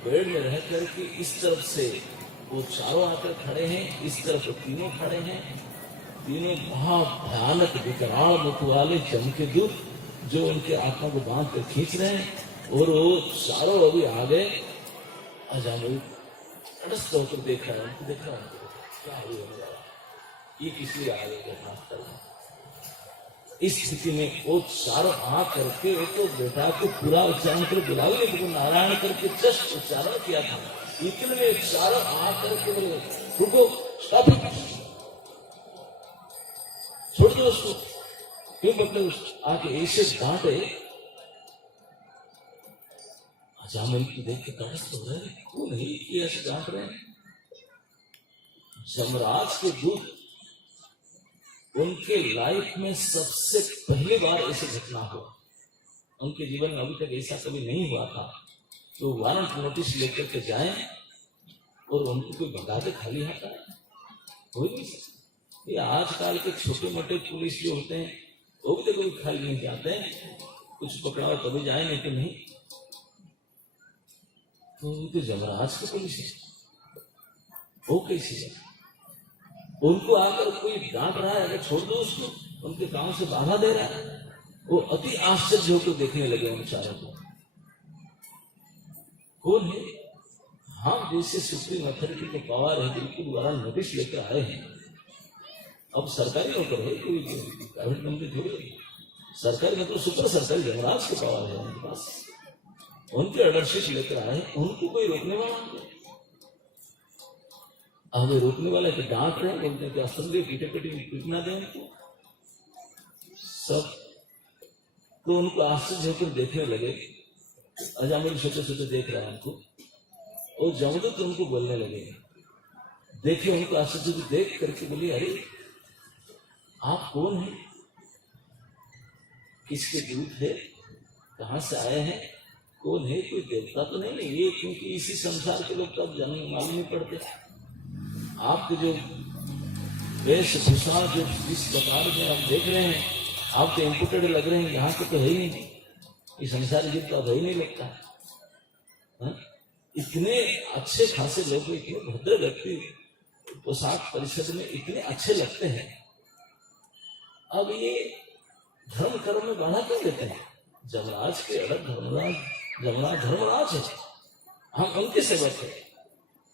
पेड़ में रह करके इस तरफ से वो 4 आकर खड़े हैं, इस तरफ 3 खड़े हैं, तीनों बहुत भयानक विकराल मुख वाले चमके दूत जो उनके आत्मा को बांध कर खींच रहे हैं, और वो 4 अभी आ गए। अजामिल तटस्थ होकर देख रहा है, उनको देख रहा है क्या होने जा रहा, ये किसी आगे के हाथ कर। इस स्थिति में वो 4 आ करके वो तो बेटा को पूरा उच्चारण कर बुलाओ, लेकिन नारायण करके जस्ट उच्चारण किया था, इतने में 4 आ करके बोले रुको, स्टॉप, छोड़ दो उसको। क्यों मतलब आके ऐसे डांटे। अजामिल की देख के तटस्थ हो रहे, क्यों नहीं ये ऐसे डांट रहे हैं। यमराज के दूत, उनके लाइफ में सबसे पहली बार ऐसी घटना हुआ, उनके जीवन में अभी तक ऐसा कभी नहीं हुआ था। तो वारंट नोटिस लेकर के जाएं और उनको कोई भगा के खाली आता है, हो नहीं सकता। ये आजकल के छोटे मोटे पुलिस जो होते हैं वो भी तो कोई खाली नहीं जाते हैं, कुछ पकड़ाओ तभी जाए, नहीं तो नहीं। तो यमराज की पुलिस है, वो कैसी है। उनको आकर कोई डांट रहा है, अगर छोड़ दो उसको, उनके काम से बाधा दे रहा है। वो अति आश्चर्य होकर देखने लगे उन 4 को। कौन है? हम जैसे सुप्रीम अथॉरिटी के पावर है, बिल्कुल वारा नोटिस लेकर आए हैं। अब सरकारी नौकर है, कोई प्राइवेट कंपनी थोड़ी, सरकारी मतलब सुपर सरकारी यमराज के पावर है उनके पास, उनके ऑर्डरशिप लेकर आए हैं, उनको कोई रोकने वाला नहीं। अब रोकने वाले तो डांट रहे हैं, बोलते हैं कि असली पीटे पीटना दें उनको सब। तो उनको आश्चर्य होकर देखने लगे। अजामिल सोचे सोचे देख रहा है उनको, और जमदूत उनको बोलने लगे। देखिए उनको आश्चर्य से देख करके बोली, अरे आप कौन हैं, किसके दूत है, कहां से आए हैं, कौन है, कोई देवता तो नहीं है ये, क्योंकि इसी संसार के लोग तब जन्म मालूम नहीं पड़ते। आपके जो वेशभूषा जो जिस प्रकार में आप देख रहे हैं, आप तो इम्पोर्टेड लग रहे हैं, यहाँ के तो है ही नहीं, ये संसारी जीव तो अब ही नहीं लगता है। इतने अच्छे खासे लोग, इतने भद्र व्यक्ति पोशाक परिषद में इतने अच्छे लगते हैं, अब ये धर्म कर्म में बाधा क्यों देते हैं। यमराज के अलग यमराज धर्मराज है, हम उनके सेवक है,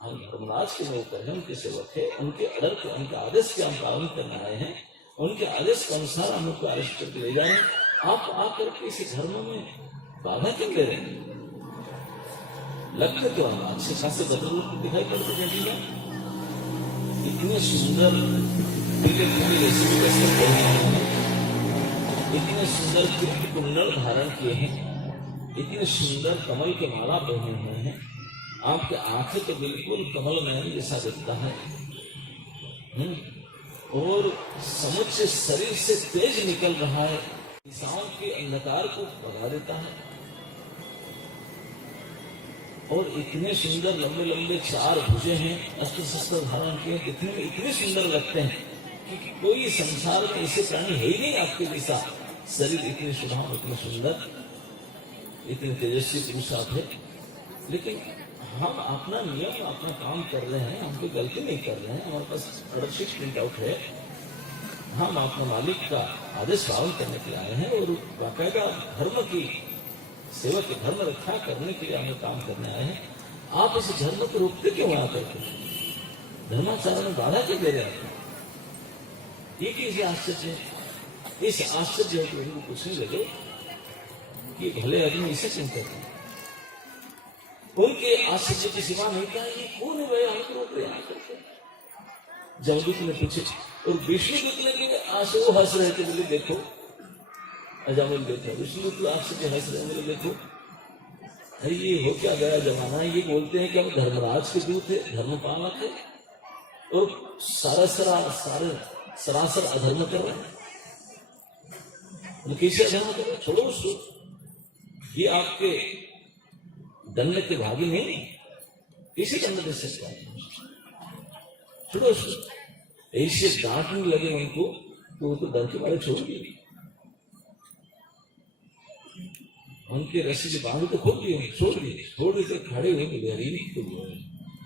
हम धर्मराज के नौकर हैं, उनके सेवक है, उनके ऑर्डर के, उनके आदेश के हम पालन करने आए हैं, उनके आदेश के अनुसार हम उनको अरेस्ट करके ले जाए। आप आकर के इस धर्म में बाधा क्यों ले रहे हैं। लगते तो हम अच्छे खासे बदल दिखाई पड़ते हैं, इतने सुंदर इतने सुंदर कीर्ति कुंडल धारण किए हैं, इतने सुंदर कमल के माला पहने हुए हैं, आपके आंखें तो बिल्कुल कमल नयन जैसा दिखता है, और समुच्चय शरीर से तेज निकल रहा है, दिशाओं के अंधकार को भगा देता है, और इतने सुंदर लंबे लंबे 4 भुजे हैं, अस्त्र शस्त्र धारण किए, इतने सुंदर लगते हैं कि कोई संसार में ऐसे प्राणी है ही नहीं आपके जैसा शरीर, इतने सुधाम, इतने सुंदर, इतने तेजस्वी पुरुष आप है। लेकिन हम अपना नियम, अपना काम कर रहे हैं, हम कोई गलती नहीं कर रहे हैं, हमारे पास ऑर्डरशिप प्रिंट आउट है, हम अपने मालिक का आदेश पालन करने के लिए आए हैं, और बाकायदा धर्म की सेवा की धर्म रक्षा करने के लिए हमें काम करने आए हैं। आप इस धर्म को रोकते क्यों आकर के? धर्माचारण में बाधा क्यों दे रहे हैं? ये कैसे आश्चर्य है? इस आश्चर्य को उनको पूछने लगे कि भले आदमी इसे क्यों करते हैं? उनके आश्चर्य की सीमा नहीं था। ये कौन है भाई हमको रोक रहे हैं करके? जमदूत ने पूछे और विष्णुदूत ने आंसू हंस रहे थे, बोले देखो अजामिल देखो। विष्णुदूत आश्चर्य हंस रहे, बोले देखो अरे ये हो क्या गया जमाना है? ये बोलते हैं कि हम धर्मराज के दूत है, धर्म पालक है, और सरासर अधर्म कर रहे हैं। कैसे अधर्म कर रहे? छोड़ो उसको, ये आपके दंड के भागी नहीं, कैसे दंड दे सकता है? छोड़ो उसको। ऐसे डांटने लगे उनको तो वो तो डर के मारे छोड़ दिए। उनके रस्सी से बांध तो खोल दिए, छोड़ दिए खड़े हुए बिहारी तो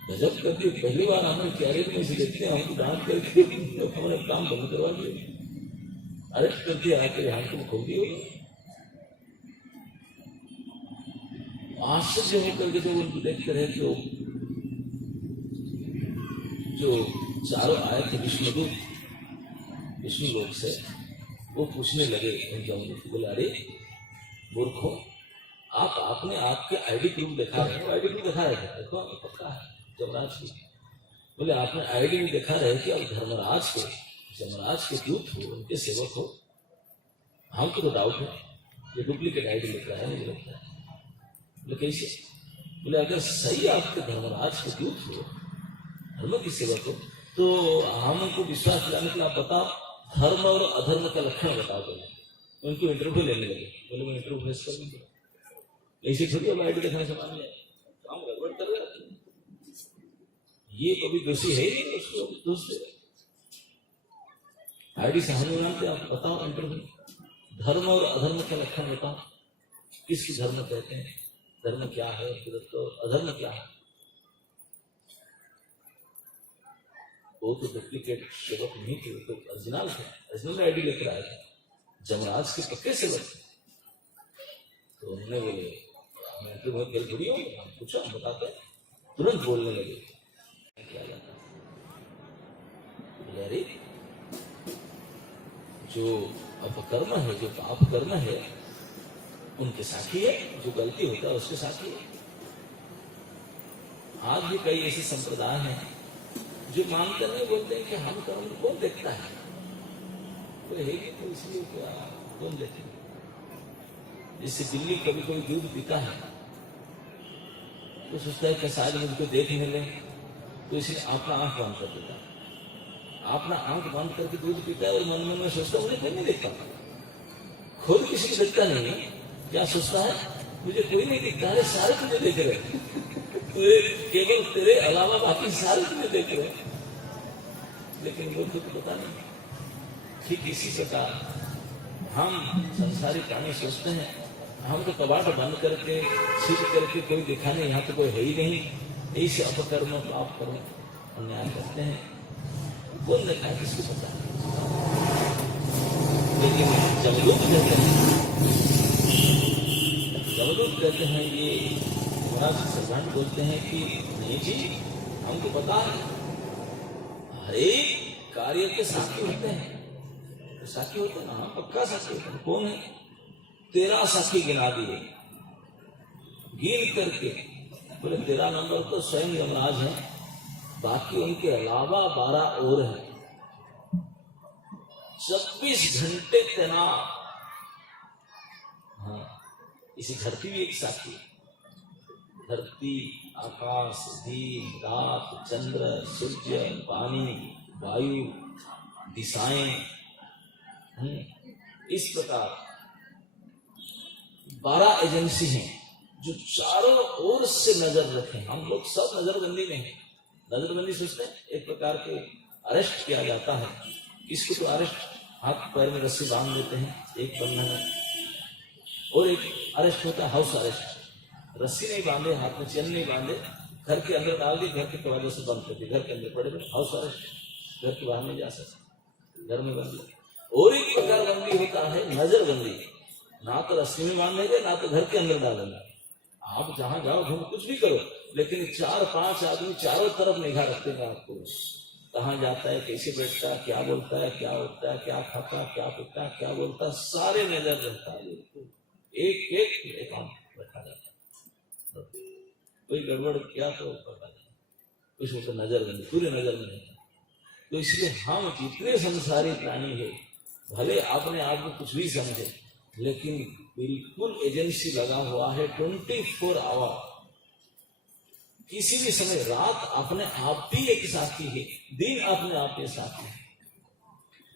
गजब कर दिए। पहली बार हमें कैरेट में से देखते हैं, हमको डांट करके हमारे काम बंद करवा दिए, अरेस्ट करके आके हाथ को खोल दिए। आश्चर्य होकर के जब उनको देखते रहे तो जो चारों आए थे विष्णु लोक से, वो पूछने लगे बोले अरे मूर्खों, आपने आपके आईडी प्रूफ दिखा रहे हो, आईडी प्रूफ दिखा रहे थे, देखो पक्का है जमराज की। बोले आपने आईडी भी दिखा रहे कि आप जमराज के दूत हो, उनके सेवक हो। हमको तो डाउट है, ये डुप्लीकेट आईडी लिख रहा है मुझे लगता है। बोले कैसे? बोले अगर सही आपके धर्मराज के दूत हो, धर्म की सेवक हो, तो हमको विश्वास दिलाने के लिए आप बताओ, धर्म और अधर्म का लक्षण बताओ। उनको इंटरव्यू लेने लगे। बोले मैं इंटरव्यू फेस कर लूंगा, ऐसे थोड़ी अब आईडी दिखाने से मान जाए, काम गड़बड़ कर रहे। ये कभी दोषी है ही नहीं, उसको दोष दे आईडी से हम जानते। आप बताओ इंटरव्यू, धर्म और अधर्म का लक्षण बताओ, किसकी धर्म कहते हैं, धर्म क्या है, अधर्म क्या है? वो तो डुप्लीकेट सेवक नहीं थे, वो तो ओरिजिनल थे, ओरिजिनल आईडी लेकर आए थे, जमराज के पक्के सेवक थे। तो उन्होंने बोले पूछा, हम बताते, तुरंत बोलने लगे क्या जाता। अरे जो अपकर्म है, जो पाप कर्म है, उनके साथी है, जो गलती होता है उसके साथी है। आज भी कई ऐसे संप्रदाय हैं जो मानते नहीं, बोलते हैं कि हम कर्म कौन देखता है, तो है कि तो इसलिए क्या कौन देखेगा? जैसे बिल्ली कभी कोई दूध पीता है तो सोचता है कि शायद मुझको देखने ले, तो इसलिए अपना आंख बंद कर देता है। अपना आंख बंद करके दूध पीता है और मन में सोचता मुझे कोई नहीं देखता, खुद किसी को देखता नहीं है। क्या सोचता है? मुझे कोई नहीं दिखता है, सारे तुझे देख रहे, केवल तेरे अलावा बाकी सारे तुझे देख रहे, लेकिन वो तुझे पता नहीं। ठीक इसी प्रकार हम संसारी प्राणी सोचते हैं हम तो कबाड़ बंद करके सीध करके कोई दिखा नहीं, यहाँ तो कोई है ही नहीं, ऐसे अपकर्म पाप कर्म अन्याय करते हैं। कौन देखा है, किसको पता है? लेकिन जमदूत कहते हैं ये बड़ा सर्वेंट बोलते हैं कि नहीं जी, हमको पता है हर एक कार्य के साथी होते हैं, साथी होते हैं ना, पक्का साथी होते हैं। कौन है? 13 साथी गिना दिए, गिन करके बोले 13 नंबर तो स्वयं यमराज है, बाकी उनके अलावा 12 और हैं, 24 घंटे तैनात। हाँ, इसी धरती भी एक साथी, धरती, आकाश, दिन, रात, चंद्र, सूर्य, पानी, वायु, दिशाएं, इस प्रकार 12 एजेंसी हैं जो चारों ओर से नजर रखें। हम लोग सब नजरबंदी में हैं। नजरबंदी सोचते हैं एक प्रकार के अरेस्ट किया जाता है, इसको तो अरेस्ट हाथ पैर में रस्सी बांध देते हैं एक बंधन में, और एक अरेस्ट होता है हाउस अरेस्ट, रस्सी नहीं बांधे, हाथ में चेन नहीं बांधे, घर के अंदर डाल दी, घर के दरवाजे से बंद कर दी, घर के अंदर पड़े हुए, हाउस अरेस्ट, घर के बाहर नहीं जा सकते, घर में बंदी। और एक प्रकार बंदी होता है नजरबंदी, ना तो रस्सी में बांधेंगे ना तो घर के अंदर डालेंगे, आप जहां जाओ घूम कुछ भी करो, लेकिन 4-5 आदमी चारों तरफ निगाह रखते आपको, कहाँ जाता है, कैसे बैठता है, क्या बोलता है, क्या उठता है, क्या खाता है, क्या पीता है, क्या बोलता है, सारे नजर रहता है। एक एक अकाउंट रखा जाता है, कोई गड़बड़ किया तो पता नहीं, कुछ मतलब नजर नहीं, पूरे नजर में नहीं। तो इसलिए हम जितने संसारी प्राणी है, भले अपने आप को कुछ भी समझे, लेकिन बिल्कुल एजेंसी लगा हुआ है 24 आवर। किसी भी समय, रात अपने आप भी एक साथी है, दिन अपने आप के साथी है,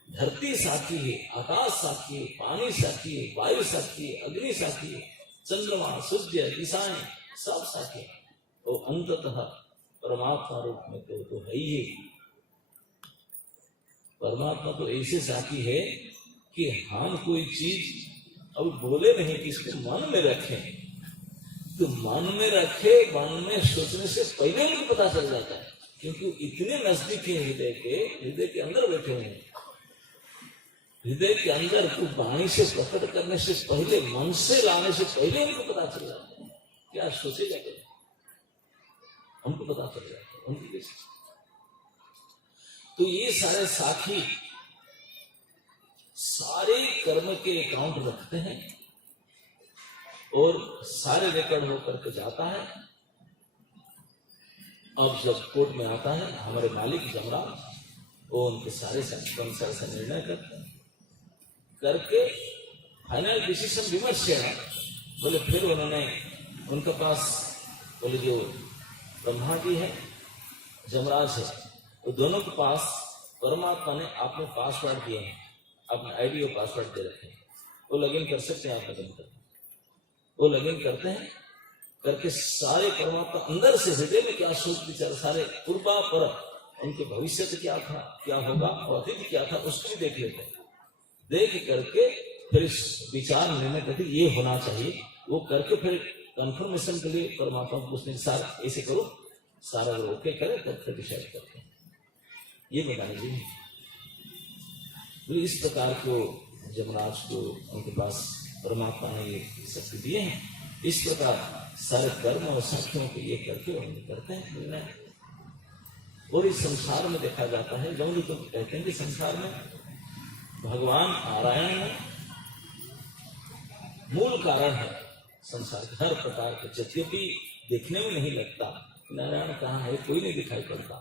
धरती साथी है, आकाश साथी है, पानी साथी है, वायु साथी है, अग्नि साथी है, चंद्रमा, सूर्य, दिशाएं सब साथी है। तो अंततः परमात्मा रूप में तो है ही है। परमात्मा तो ऐसे साथी है कि हम कोई चीज अब बोले नहीं कि इसको मन में रखें, तो मन में रखे, मन में सोचने से पहले उनको पता चल जाता है, क्योंकि इतने नजदीक है हृदय के अंदर बैठे हुए हैं। हृदय के अंदर को वाणी से प्रकट करने से पहले, मन से लाने से पहले उनको पता चल जाता है। क्या सोचेगा तो हमको पता चल जाता है उनकी कैसे। तो ये सारे साथी सारे कर्म के अकाउंट रखते हैं और सारे रिकॉर्ड होकर के जाता है। अब जब कोर्ट में आता है, हमारे मालिक जमराज, वो उनके सारे संसार से निर्णय करते हैं, करके फाइनल डिसीजन विमर्श किया। बोले फिर उन्होंने उनके पास, बोले जो ब्रह्मा जी है, जमराज है, तो दोनों के पास परमात्मा ने अपने पासवर्ड दिए हैं, अपने आईडी और पासवर्ड दे रखे हैं। वो लॉगिन कर सकते हैं, आप लॉगिन करते हैं, वो लॉगिन करते हैं, करके सारे परमात्मा अंदर से हृदय में क्या सोच विचार, सारे पूर्वा पर उनके भविष्य से क्या था, क्या होगा और अतीत क्या था, उसको भी देख लेते हैं। देख करके फिर विचार निर्णय करके ये होना चाहिए, वो करके फिर कंफर्मेशन के लिए परमात्मा को पूछने, सार ऐसे करो, सारा अगर ओके करे तो फिर डिसाइड करते हैं। ये बताने जी, तो इस प्रकार को जमराज को उनके पास परमात्मा ने ये शक्ति दिए हैं। इस प्रकार सारे कर्म और साथियों को ये करके उन्हें करते हैं निर्णय। और इस संसार में देखा जाता है, जो तो कहते हैं कि संसार में भगवान नारायण में मूल कारण है संसार के हर प्रकार के, यद्यपि देखने में नहीं लगता नारायण कहाँ है, कोई नहीं दिखाई पड़ता,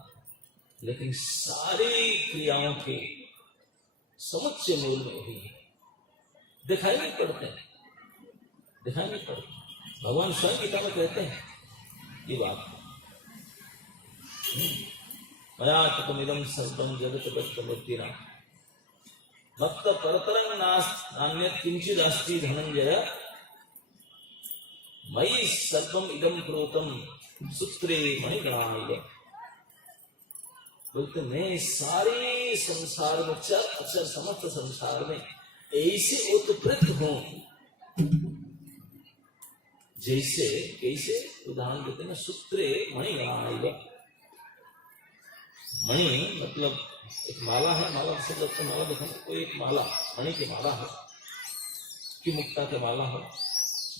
लेकिन सारी क्रियाओं के समुच्चय मूल में ही है, दिखाई नहीं पड़ते, दिखाई नहीं पड़ते। भगवान स्वयं गीता में कहते हैं ये बात, मयातमिदं सर्वं जगत वस्तुमूर्तिना मत्त परतरं नान्यत् किंचिदस्ति धनंजय मयि सर्वं इदं प्रोतं सूत्रे मणिगणाय। बोलते मैं सारे संसार में, चर अचर समस्त संसार में ऐसे उत्प्रेत हूं, जैसे कैसे उदाहरण देते हैं, सूत्रे मणिगणाय। मणि मतलब एक माला है, माला से लगता माला देखो, कोई एक माला मणि की माला है कि मुक्ता की माला हो,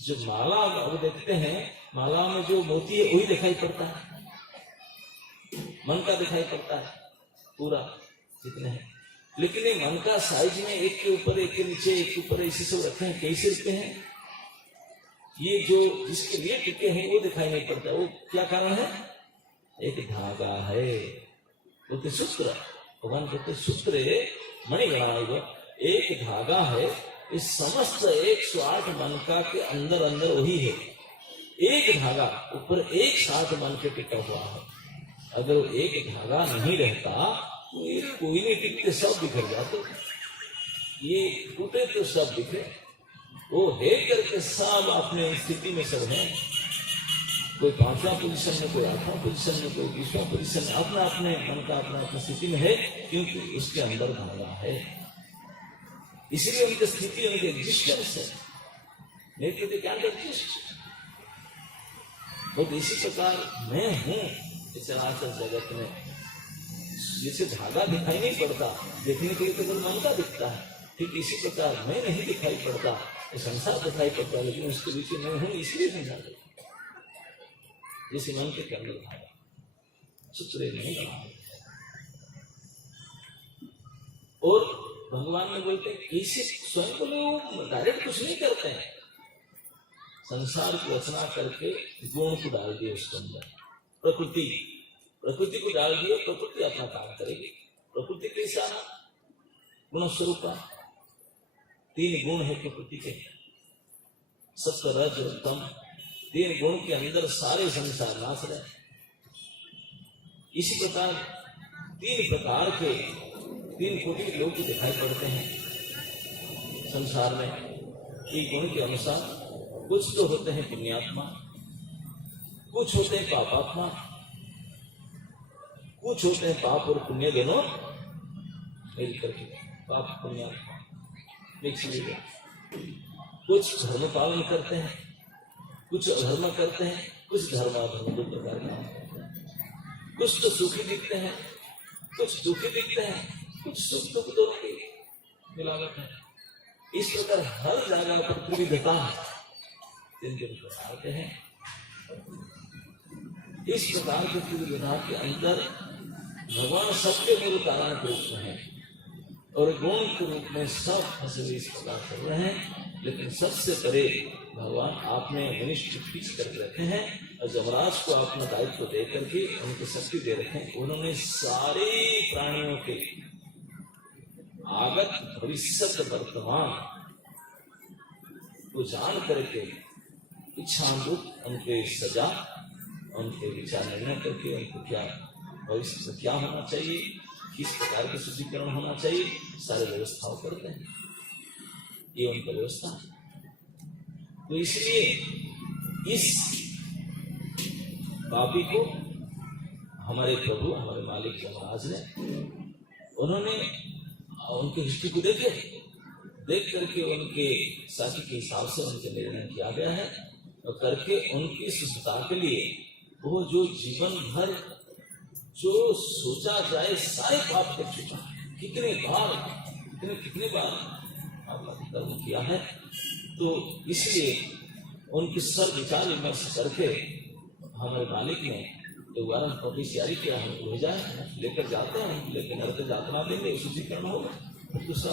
जो माला अब देखते हैं, माला में जो मोती है वही दिखाई पड़ता है, मन का दिखाई पड़ता है पूरा जितने हैं, लेकिन ये मन का साइज में एक के ऊपर एक के नीचे एक के ऊपर ऐसे सब रखे हैं, कैसे रखते हैं, ये जो जिसके लिए टिके हैं वो दिखाई नहीं पड़ता। वो क्या कारण है? एक धागा है, बोलते सूत्र, भगवान कहते सूत्र मणिगणाय, एक धागा है, इस समस्त 108 मन का के अंदर अंदर वही है, एक धागा ऊपर एक साथ मन के टिका हुआ है। अगर एक धागा नहीं रहता तो ये कोई नहीं टिकते, सब बिखर जाते, ये टूटे तो सब बिखरे, वो है करके सब अपने स्थिति में सब है, कोई 5वां पोजीशन में, कोई 8वां पोजीशन में, कोई 20वां पोजीशन में, अपना अपने मन का अपना अपनी स्थिति में है, क्योंकि उसके अंदर धागा है, इसीलिए उनकी स्थिति उनकी एग्जिस्टेंस है, नहीं तो दे कैन एग्जिस्ट। तो इसी प्रकार मैं हूं इस चराचर जगत में, जिसे धागा दिखाई नहीं पड़ता, देखने के लिए तो मन का दिखता है, ठीक इसी प्रकार मैं नहीं दिखाई पड़ता, संसार दिखाई पड़ता, लेकिन उसके बीच में मैं हूं, इसलिए संसार दिखता। जिसे मन के अंदर धारा चित्र नहीं बना। और भगवान ने बोलते हैं कैसे स्वयं को वो डायरेक्ट कुछ नहीं करते हैं, संसार की रचना करके गुण को डाल दिए उसके अंदर, प्रकृति को डाल दिए, प्रकृति अपना काम करेगी। प्रकृति कैसा गुण स्वरूप, 3 गुण है प्रकृति के, सत्य रज और तम। 3 गुण के अंदर सारे संसार नाच रहे। इसी प्रकार 3 प्रकार के 3 कोटि के लोग दिखाई पड़ते हैं संसार में। ये गुण के अनुसार कुछ तो होते हैं पुण्यात्मा, कुछ होते हैं पापात्मा, कुछ होते हैं पाप और पुण्य दोनों मिल करके, पाप पुण्यात्मा मिक्स मिल। कुछ धर्म पालन करते हैं, कुछ अधर्म करते हैं, कुछ धर्माधर्म 2 प्रकार के। कुछ तो सुखी दिखते हैं, कुछ दुखी दिखते हैं, कुछ सुख दुख दोनों की मिलावट है। इस प्रकार हर जगह पर त्रिविधता है, 3 प्रकार के हैं। इस प्रकार के त्रिविधता के अंदर भगवान सबके मूल कारण के रूप में है और गुण के रूप में सब फंसे इस प्रकार कर रहे हैं। लेकिन सबसे परे भगवान आपने मनुष्य खींच करके रखे हैं और जमराज को आपने दायित्व दे करके उनकी शक्ति दे रखे हैं। उन्होंने सारे प्राणियों के आगत भविष्य वर्तमान को जान करके इच्छानुरूप उनके सजा, उनके विचार निर्णय करके उनको क्या भविष्य से क्या होना चाहिए, किस प्रकार के शुद्धिकरण होना चाहिए, सारे व्यवस्थाओं करते हैं। ये उनका व्यवस्था है। तो इसलिए इस पापी को हमारे प्रभु, हमारे मालिक जमराज ने, उन्होंने उनके हिस्ट्री को देख करके उनके साथी के हिसाब से उनके निर्णय किया गया है और करके उनकी शुद्धता के लिए वो जो जीवन भर जो सोचा जाए सारे पाप कर चुका, कितने बार आपका कर्म किया है। तो इसलिए उनकी सर विचार विमर्श करके हमारे मालिक ने दोबारा नोटिस जारी किया, हम भेजा है, लेकर जाते हैं, लेकिन नरक यातना देंगे, शुद्धिकरण होगा, दूसरा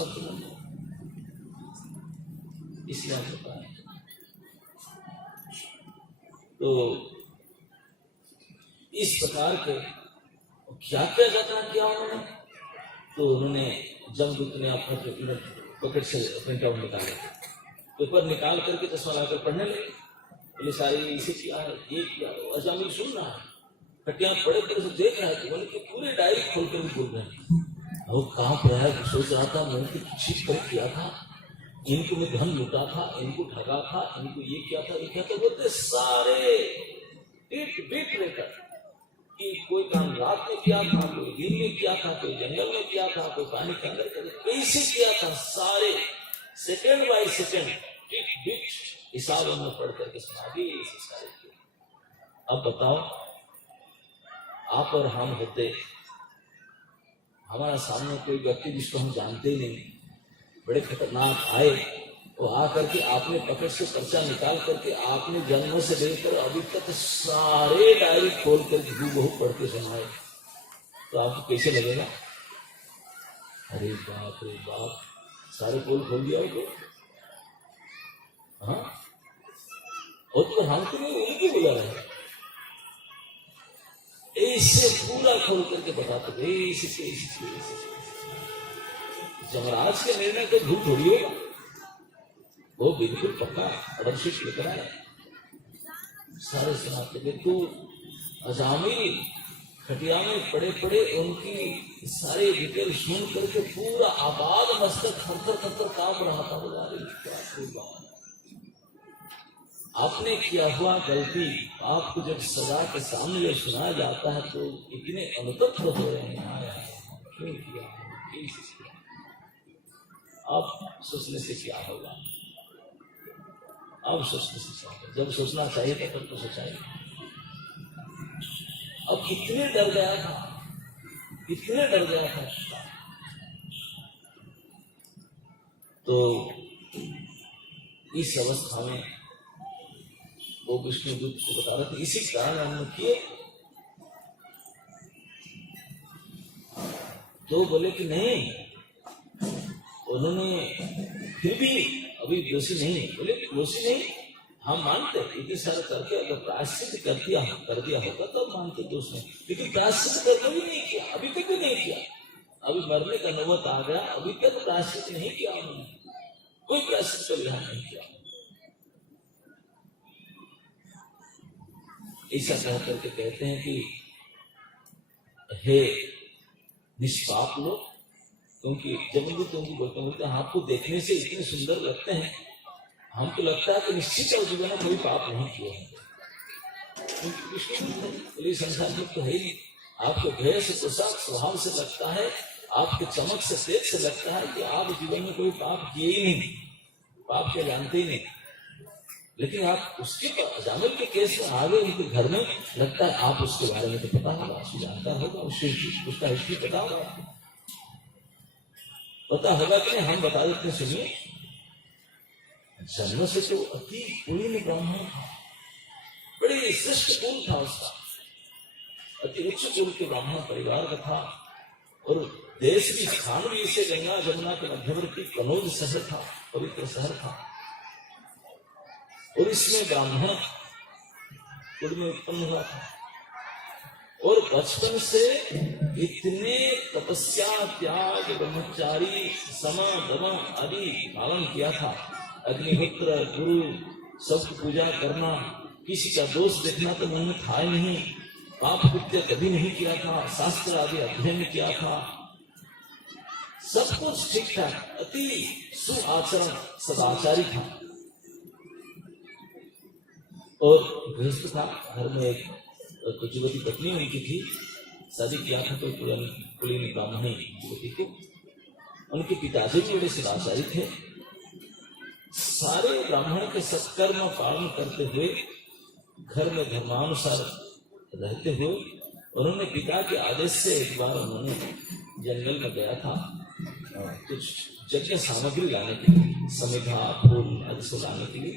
इसलिए हम होता है। तो इस प्रकार के क्या क्या यातना किया उन्होंने, तो उन्होंने जमदूत ने अपना पॉकेट से प्रिंट आउट निकाला, पेपर निकाल करके चश्मा लाकर पढ़ने लगे। बोले सारे इसे किया है, ये किया, अजामिल सुन रहा है, खटिया पड़े पड़े से देख रहा है, तो बोले कि पूरे डायरी खोल कर भी बोल रहे हैं। अब कहाँ पर है, सोच रहा था मैंने तो चीज कर किया था, इनको मैं धन लुटा था, इनको ठगा था, इनको ये किया था, ये क्या था, बोलते सारे बीट लेकर कि कोई काम रात में किया था, कोई दिन में किया था, कोई जंगल में किया था, कोई पानी के अंदर कैसे किया था, सारे सेकंड बाय सेकंड हिसाब में पढ़ करके सुना दिए सारे। अब बताओ, आप और हम होते, हमारा सामने कोई व्यक्ति जिसको हम जानते ही नहीं, बड़े खतरनाक आए, वो आकर के आपने पकड़ से पर्चा निकाल करके आपने जन्म से लेकर अभी तक सारे डायरी खोल करके हूबहू पढ़ के सुनाए, तो आपको कैसे लगेगा? अरे बाप रे बाप, सारे पोल खोल दिया उनको। हाँ, और तो हम तो उनकी बुला रहे हैं, ऐसे पूरा खोल करके बताते, ऐसे जमराज के निर्णय को झूठ थोड़ी होगा, वो बिल्कुल पक्का अडरशीट लेकर आए, सारे सुनाते। देखो अजामिल खटिया में पड़े पड़े उनकी सारे डिटेल सुन करके पूरा आबाद मस्तक थर कांप रहा था। बोला आपने किया हुआ गलती आपको जब सजा के सामने जब सुनाया जाता है तो इतने अनुतप्त हो रहे हैं, क्यों किया, अब सोचने से क्या होगा, अब सोचने से क्या होगा, जब सोचना चाहिए था तब तो सोचा ही। अब कितने डर गया था, तो इस अवस्था में वो विष्णु दूत को बता रहे थे, इसी कारण हमने किए। तो बोले कि नहीं, उन्होंने फिर भी अभी दोषी नहीं। बोले दोषी नहीं, हम मानते इतने सारे करके अगर प्रायश्चित कर दिया होगा तो मानते दोष नहीं, लेकिन प्रायश्चित करके भी नहीं किया, अभी तक भी नहीं किया। अभी मरने का नौबत आ गया, अभी तक प्रायश्चित नहीं किया उन्होंने, कोई प्रायश्चित का विधान नहीं किया। ऐसा कह करके कहते हैं कि हे निष्पाप लोग, क्योंकि जब तुमको बोलते हैं आपको देखने से इतने सुंदर लगते हैं, हमको लगता है कि निश्चित और जीवन में कोई पाप नहीं किया है, क्योंकि विष्णु संसार में तो है ही। आपको भय से पोशाक स्वभाव से लगता है, आपके चमक से तेज से लगता है कि आप जीवन में कोई पाप किए ही नहीं, पाप के जानते ही नहीं। लेकिन आप उसके जामिल के केस में आ गए, उनके घर में लगता है आप उसके बारे में तो पता होगा, उसको जानता होगा, उसका हिस्ट्री पता होगा कि नहीं। हम बता देते हैं, सुनिए। जन्म से तो अति कुलीन ब्राह्मण था, बड़े श्रेष्ठ कुल था उसका, अति उच्च कुल के ब्राह्मण परिवार का था, और देश की स्थान भी इसे गंगा जमुना के मध्यवर्ती कनौज शहर था, पवित्र शहर था। और इसमें ब्राह्मण कुल में उत्पन्न हुआ था, और बचपन से इतने तपस्या त्याग ब्रह्मचारी सम दम आदि पालन किया था। अग्निहोत्र गुरु सबकी पूजा करना, किसी का दोष देखना तो मन में था ही नहीं, पाप कृत्य कभी नहीं किया था, शास्त्र आदि अध्ययन किया था, सब कुछ ठीक था, अति सुआचरण सदाचारी था। और गृहस्थ था, घर में एक युवती पत्नी उनकी थी, शादी किया था कोई कुलीन ब्राह्मण युवती को। उनके पिताजी भी बड़े सदाचारी थे, सारे ब्राह्मण के सत्कर्म पालन करते हुए, घर में धर्मानुसार रहते हुए, उन्होंने पिता के आदेश से एक बार उन्होंने जंगल में गया था कुछ यज्ञ सामग्री लाने के लिए, समिधा फूल आदि से लाने के लिए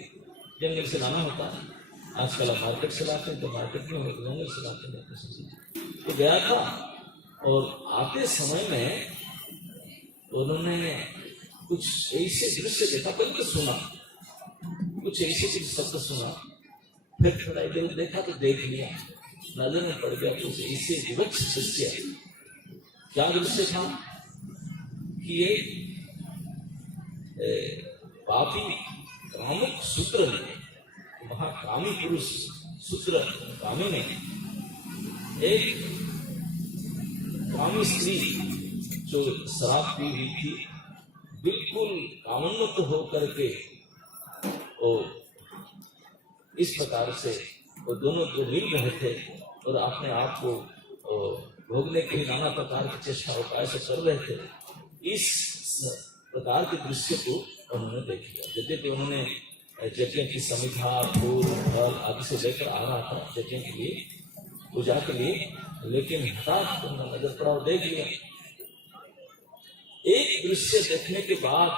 जंगल से लाना होता है। आजकल आप मार्केट से लाते हैं, तो मार्केट में जंगल से लाते हैं। तो गया था, और आते समय में उन्होंने कुछ ऐसे दृश्य देखा, पहले तो सुना, कुछ ऐसे कुछ शब्द सुना, फिर थोड़ा इधर देखा तो देख लिया, नजर में पड़ गया कुछ ऐसे विवक्ष दृश्य। क्या दृश्य था कि ये पापी कामुक सूत्र ने, महाकामी पुरुष सूत्र कामी ने एक कामी स्त्री जो शराब पी हुई थी, बिल्कुल कामोन्मत्त होकर के और इस प्रकार से वो दोनों जो मिल रहे थे और अपने आप को भोगने के लिए नाना प्रकार की चेष्टा उपाय से कर रहे थे, इस प्रकार के दृश्य को उन्होंने देख लिया। यद्यपि उन्होंने यज्ञ की समिधा फूल फल आदि से लेकर आ रहा था यज्ञ के लिए, पूजा के लिए, लेकिन हठात उन्होंने नजर पड़ा और देख लिया। एक दृश्य देखने के बाद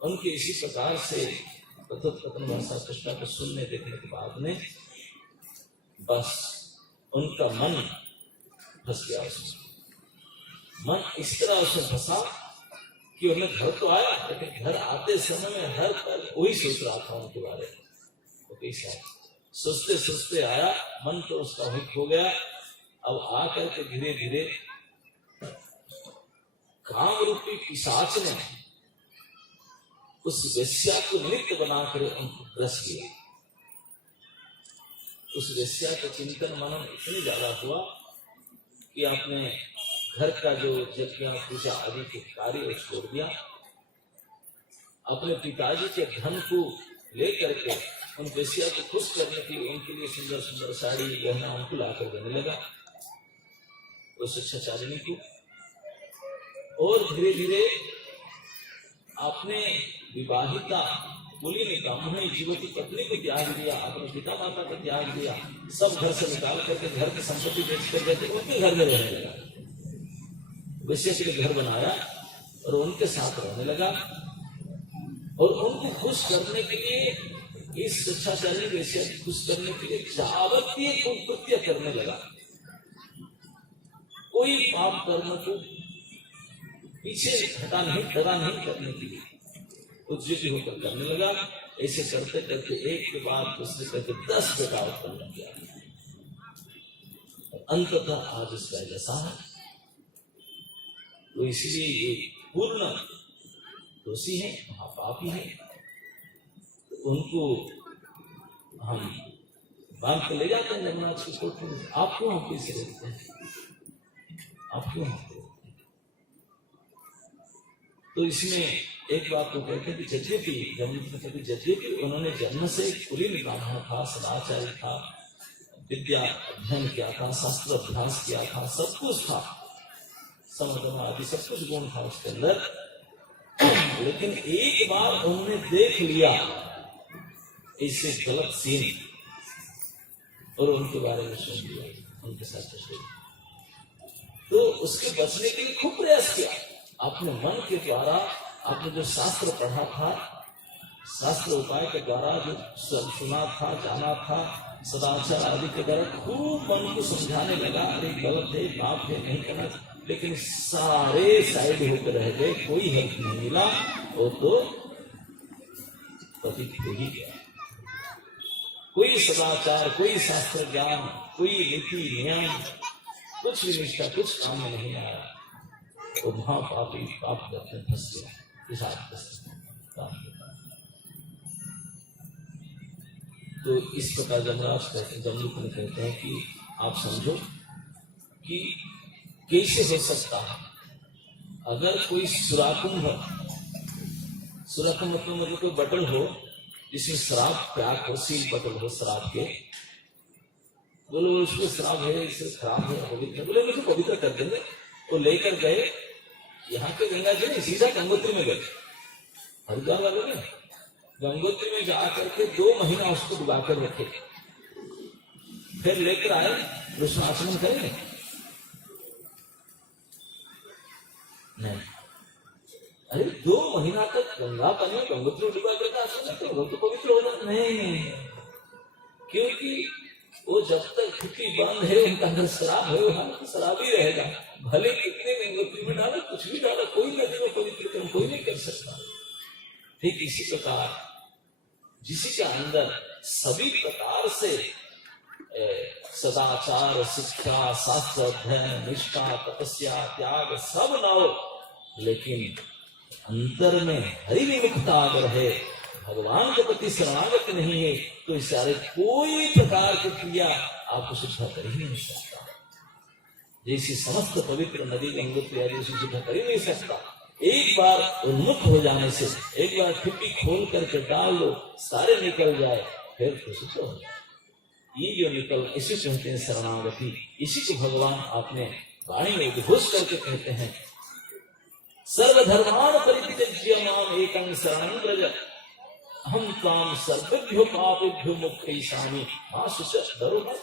उनके इसी प्रकार से कथन वर्षा चेष्टा को सुनने देखने के बाद में बस उनका मन फंस गया उसमें। मन इस तरह उसमें फंसा कि उन्हें घर तो आया, लेकिन घर आते समय में हर पल वही सोच रहा था उनके बारे में। तो कैसा सोचते सोचते आया, मन तो उसका हुक हो गया। अब आकर के धीरे धीरे काम रूपी पिशाच ने उस वेश्या को नित्य बनाकर उनको ग्रस लिया। उस वेश्या का चिंतन मनन इतने ज्यादा हुआ कि आपने घर का जो यज्ञ पूजा आदि के कार्य छोड़ दिया, अपने पिताजी के धन को लेकर के उन वेश्या को खुश करने के लिए उनके लिए सुंदर सुंदर साड़ी गहना उनको लाकर देने लगा उस शिक्षाचारिणी को। और धीरे धीरे आपने विवाहिता कुलीन ब्राह्मणी जीवती पत्नी को त्याग दिया, अपने पिता माता को त्याग दिया, सब घर से निकाल करके घर की संपत्ति बेच कर देते उनके घर में रहने लगा। वैसे के लिए घर बनाया और उनके साथ रहने लगा और उनको खुश करने के लिए इस स्वेच्छाचारी वैसे खुश करने के लिए जावतीय कृत्य करने लगा। कोई पाप कर्म को पीछे हटा नहीं, दगा नहीं करने के लिए उद्योगी होकर करने लगा। ऐसे करते करते एक के बाद दूसरे करके 10 बेटा उत्पन्न किया। अंततः आज इसका दशा है। तो इसलिए ये पूर्ण दोषी है, महापापी है। तो उनको हम बांध के ले जाते हैं यमुना की कोर्ट में। आप क्यों हम पीछे रोकते हैं? आप क्यों हम? तो इसमें एक बात तो कहते हैं कि यद्यपि उन्होंने जन्म से कुलीन ब्राह्मण था, सदाचारी था, विद्या अध्ययन किया था, शास्त्र अभ्यास किया था, सब कुछ था, समधर्म आदि सब कुछ गुण था उसके अंदर। लेकिन एक बार उन्होंने देख लिया ऐसे गलत सीन और उनके बारे में सुन लिया, उनके साथ तो उसके बचने के लिए खूब प्रयास किया। अपने मन के द्वारा आपने जो शास्त्र पढ़ा था, शास्त्र उपाय के द्वारा जो सुना था, जाना था, सदाचार आदि के द्वारा खूब मन को समझाने लगा, अरे गलत है, पाप है, नहीं करना। लेकिन सारे साइड होकर रह गए, कोई हेल्प नहीं मिला। वो तो पति हो ही गया। कोई सदाचार, कोई शास्त्र ज्ञान, कोई नीति नियम, कुछ भी निष्ठा कुछ काम में नहीं आया। तो महापापी पाप करते फंस गया। तो इस प्रकार जमराज कहते हैं कि आप समझो कि कैसे हो सकता है अगर कोई सुराकुंभ मतलब कोई बटल हो जिसमें शराब पैक हो, सील बटल हो शराब के, बोलो उसको शराब है, इससे खराब है, पवित्र, बोले मुझे पवित्र कर देंगे। वो लेकर गए यहाँ के गंगा जी ने, सीधा गंगोत्री में गए, हरिद्वार वाले ने गंगोत्री में जाकर के 2 महीना उसको डुबा कर रखे, फिर लेकर आए, उसमें आचमन करेंगे नहीं। अरे 2 महीना तक गंगा पानी में गंगोत्री डुबा कर आचमन करते हो तो पवित्र होना नहीं, क्योंकि वो जब तक खुटी बंद है, उनका अंदर शराब है, वहां शराब ही रहेगा। भले कितने गंगोत्री में डालो, कुछ भी डालो, कोई नदी में पवित्र कर्म कोई नहीं कर सकता। ठीक इसी प्रकार जिसी के अंदर सभी प्रकार से सदाचार, शिक्षा, शास्त्र अध्ययन, निष्ठा, तपस्या, त्याग सब न हो, लेकिन अंतर में हरि विमुखता अगर है, भगवान के प्रति शरणागत नहीं है, तो इस सारे कोई प्रकार की क्रिया आपको शुद्ध कर ही नहीं सकता। जैसी समस्त पवित्र नदी गंगोत्री आदि शुद्ध कर ही नहीं सकता। एक बार उन्मुख हो जाने से, एक बार खिड़की खोल करके डाल लो, सारे निकल जाए, फिर तो शुद्ध हो जाए। ये जो निकल, इसी कहते हैं शरणागति। इसी को भगवान आपने वाणी में उद्घोष करके कहते हैं, सर्वधर्मान परित्यज्य माम एकं शरणं व्रज, हम ताम सर्वेभ्यो पापेभ्यो मुक्तयिष्यामि। हाँ शुच, डरो मत,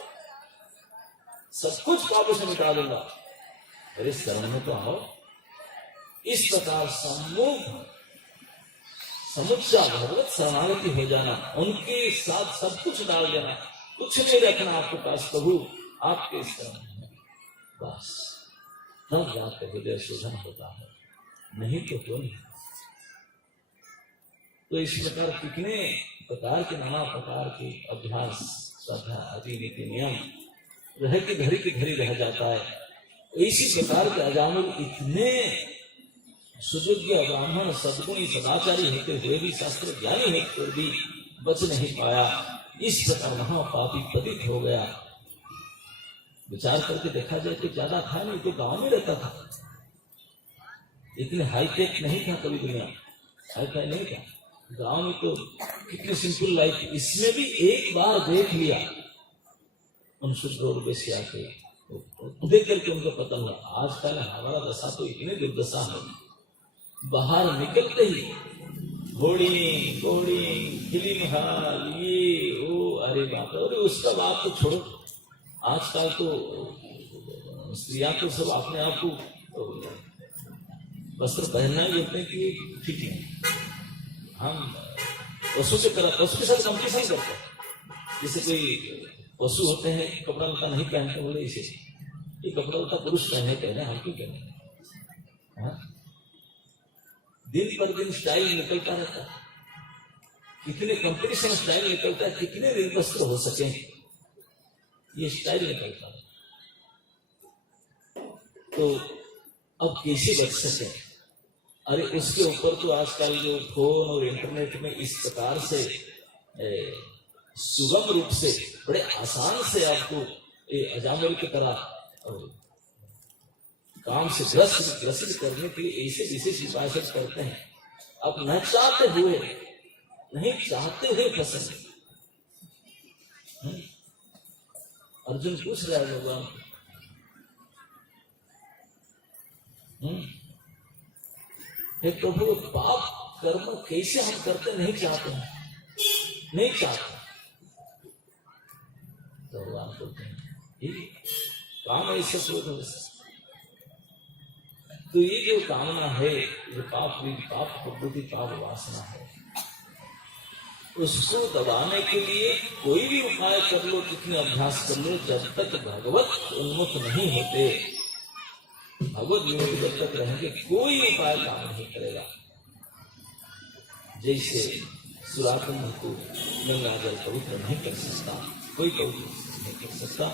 सब कुछ पापों से मिटा दूंगा, मेरे शरण में तो आओ। इस प्रकार समुच्चा भगवत शरणागति हो जाना, उनके साथ सब कुछ डाल देना, कुछ नहीं रखना आपके पास, प्रभु आपके शरण में बस, तब जाकर हृदय शोधन होता है, नहीं तो क्यों नहीं। तो इस प्रकार कितने प्रकार के, नाना प्रकार के अभ्यास, श्रद्धा आदि नीति नियम रह के घड़ी रह जाता है। इसी प्रकार के अजामिल इतने सुयोग्य ब्राह्मण, सद्गुणी, सदाचारी होते हुए भी, शास्त्र ज्ञानी होकर भी बच नहीं पाया। इस प्रकार महापापी पतित हो गया। विचार करके देखा जाए तो ज्यादा था नहीं, तो गांव में रहता था, इतने हाईटेक नहीं था कभी दुनिया, हाईफाई नहीं था, गांव में तो कितनी सिंपल लाइफ। इसमें भी एक बार देख लिया उन शुद्ध और बेसिया के, देख करके उनका पतन हुआ। आजकल हमारा दशा तो इतनी दुर्दशा है, बाहर निकलते ही घोड़ी फिल्म हाल, ये वो, अरे बाप, अरे उसका बात तो छोड़ो। आजकल तो स्त्रियां तो सब अपने आप को वस्त्र पहनना ही होते हैं कि ठीक है, हम पशु की तरह पशु के साथ कंपटीशन करते हैं। जैसे कोई पशु होते हैं कपड़ा लता नहीं पहनते, बोले इसे ये कपड़ा लता पुरुष पहने हम क्यों पहने। दिन पर दिन स्टाइल निकलता रहता है, कितने कंपटीशन स्टाइल निकलता है, कितने दिन वस्त्र हो सके ये स्टाइल निकलता है। तो अब कैसे बच सके। अरे उसके ऊपर तो आजकल जो फोन और इंटरनेट में इस प्रकार से सुगम रूप से बड़े आसान से आपको अजामिल की तरह काम से ग्रसित करने के लिए ऐसे विशेष हिफाजत करते हैं। अब न चाहते हुए नहीं चाहते हुए फंसे। अर्जुन पूछ रहा है भगवान, हे प्रभु पाप कर्म कैसे हम करते नहीं चाहते हैं, नहीं चाहते। तो भगवान बोलते हैं काम ऐसे क्रोध हो। तो ये जो कामना है, जो पाप प्रवृत्ति पाप वासना है, उसको दबाने के लिए कोई भी उपाय कर लो, कितने अभ्यास कर लो, जब तक भगवत उन्मुख नहीं होते, भगवत विमुख जब तक रहेंगे कोई उपाय काम नहीं करेगा। जैसे सुरातन को गंगा जल पवित्र नहीं कर सकता, कोई पवित्र नहीं कर सकता,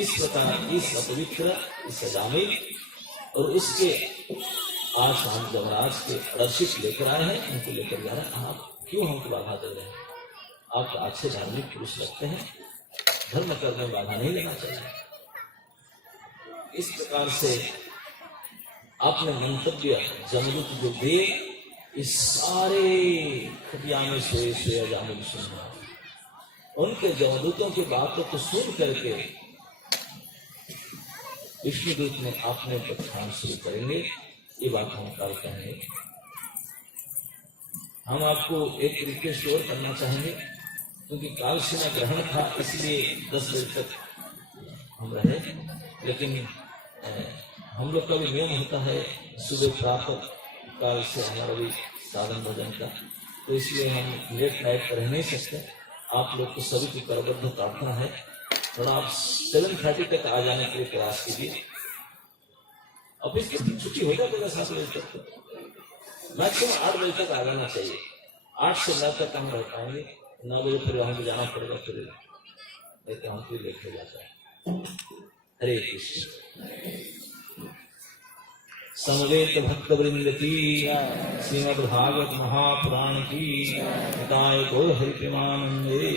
इस प्रकार इस अपवित्र इस अजामिल और उसके आज हम जमराज के रक्षित लेकर आए हैं, उनको लेकर जा रहे हैं। आप क्यों हमको बाधा दे रहे हैं? आप अच्छे धार्मिक पुरुष लगते हैं, धर्म कर्म में बाधा नहीं लेना चाहिए। इस प्रकार से आपने मंतव्य जमदूत जो दे, इस सारे खटिया में सोए अजामिल सुन रहा, उनके जमदूतों की बातों को सुन करके विष्णुदूत ने आपने बखान शुरू करेंगे। ये बात हम कल कहेंगे। हम आपको एक रिक्वेस्ट और करना चाहेंगे, क्योंकि काल सीमा ग्रहण था इसलिए 10 बजे तक हम रहे, लेकिन हम लोग का भी नियम होता है सुबह प्रातः काल से हमारा भी साधन भोजन का, तो इसलिए हम लेट नाइट पर रह नहीं सकते। आप लोग को सभी की करबद्ध प्रार्थना है, थोड़ा आप 7:30 तक आ जाने के लिए प्रयास कीजिए। ऑफिस की छुट्टी हो जाएगा 7 बजे तक, मैक्सिमम 8 बजे तक आ जाना चाहिए। 8 से 9 तक हम रह पाएंगे, 9 बजे फिर हमको जाना पड़ेगा, फिर लेकिन हम फिर लेट हो जाता है। हरे कृष्ण। समवेत भक्त वृंद की, श्रीमद् भागवत महापुराण की, निताय गौर हरि प्रेमानंदे।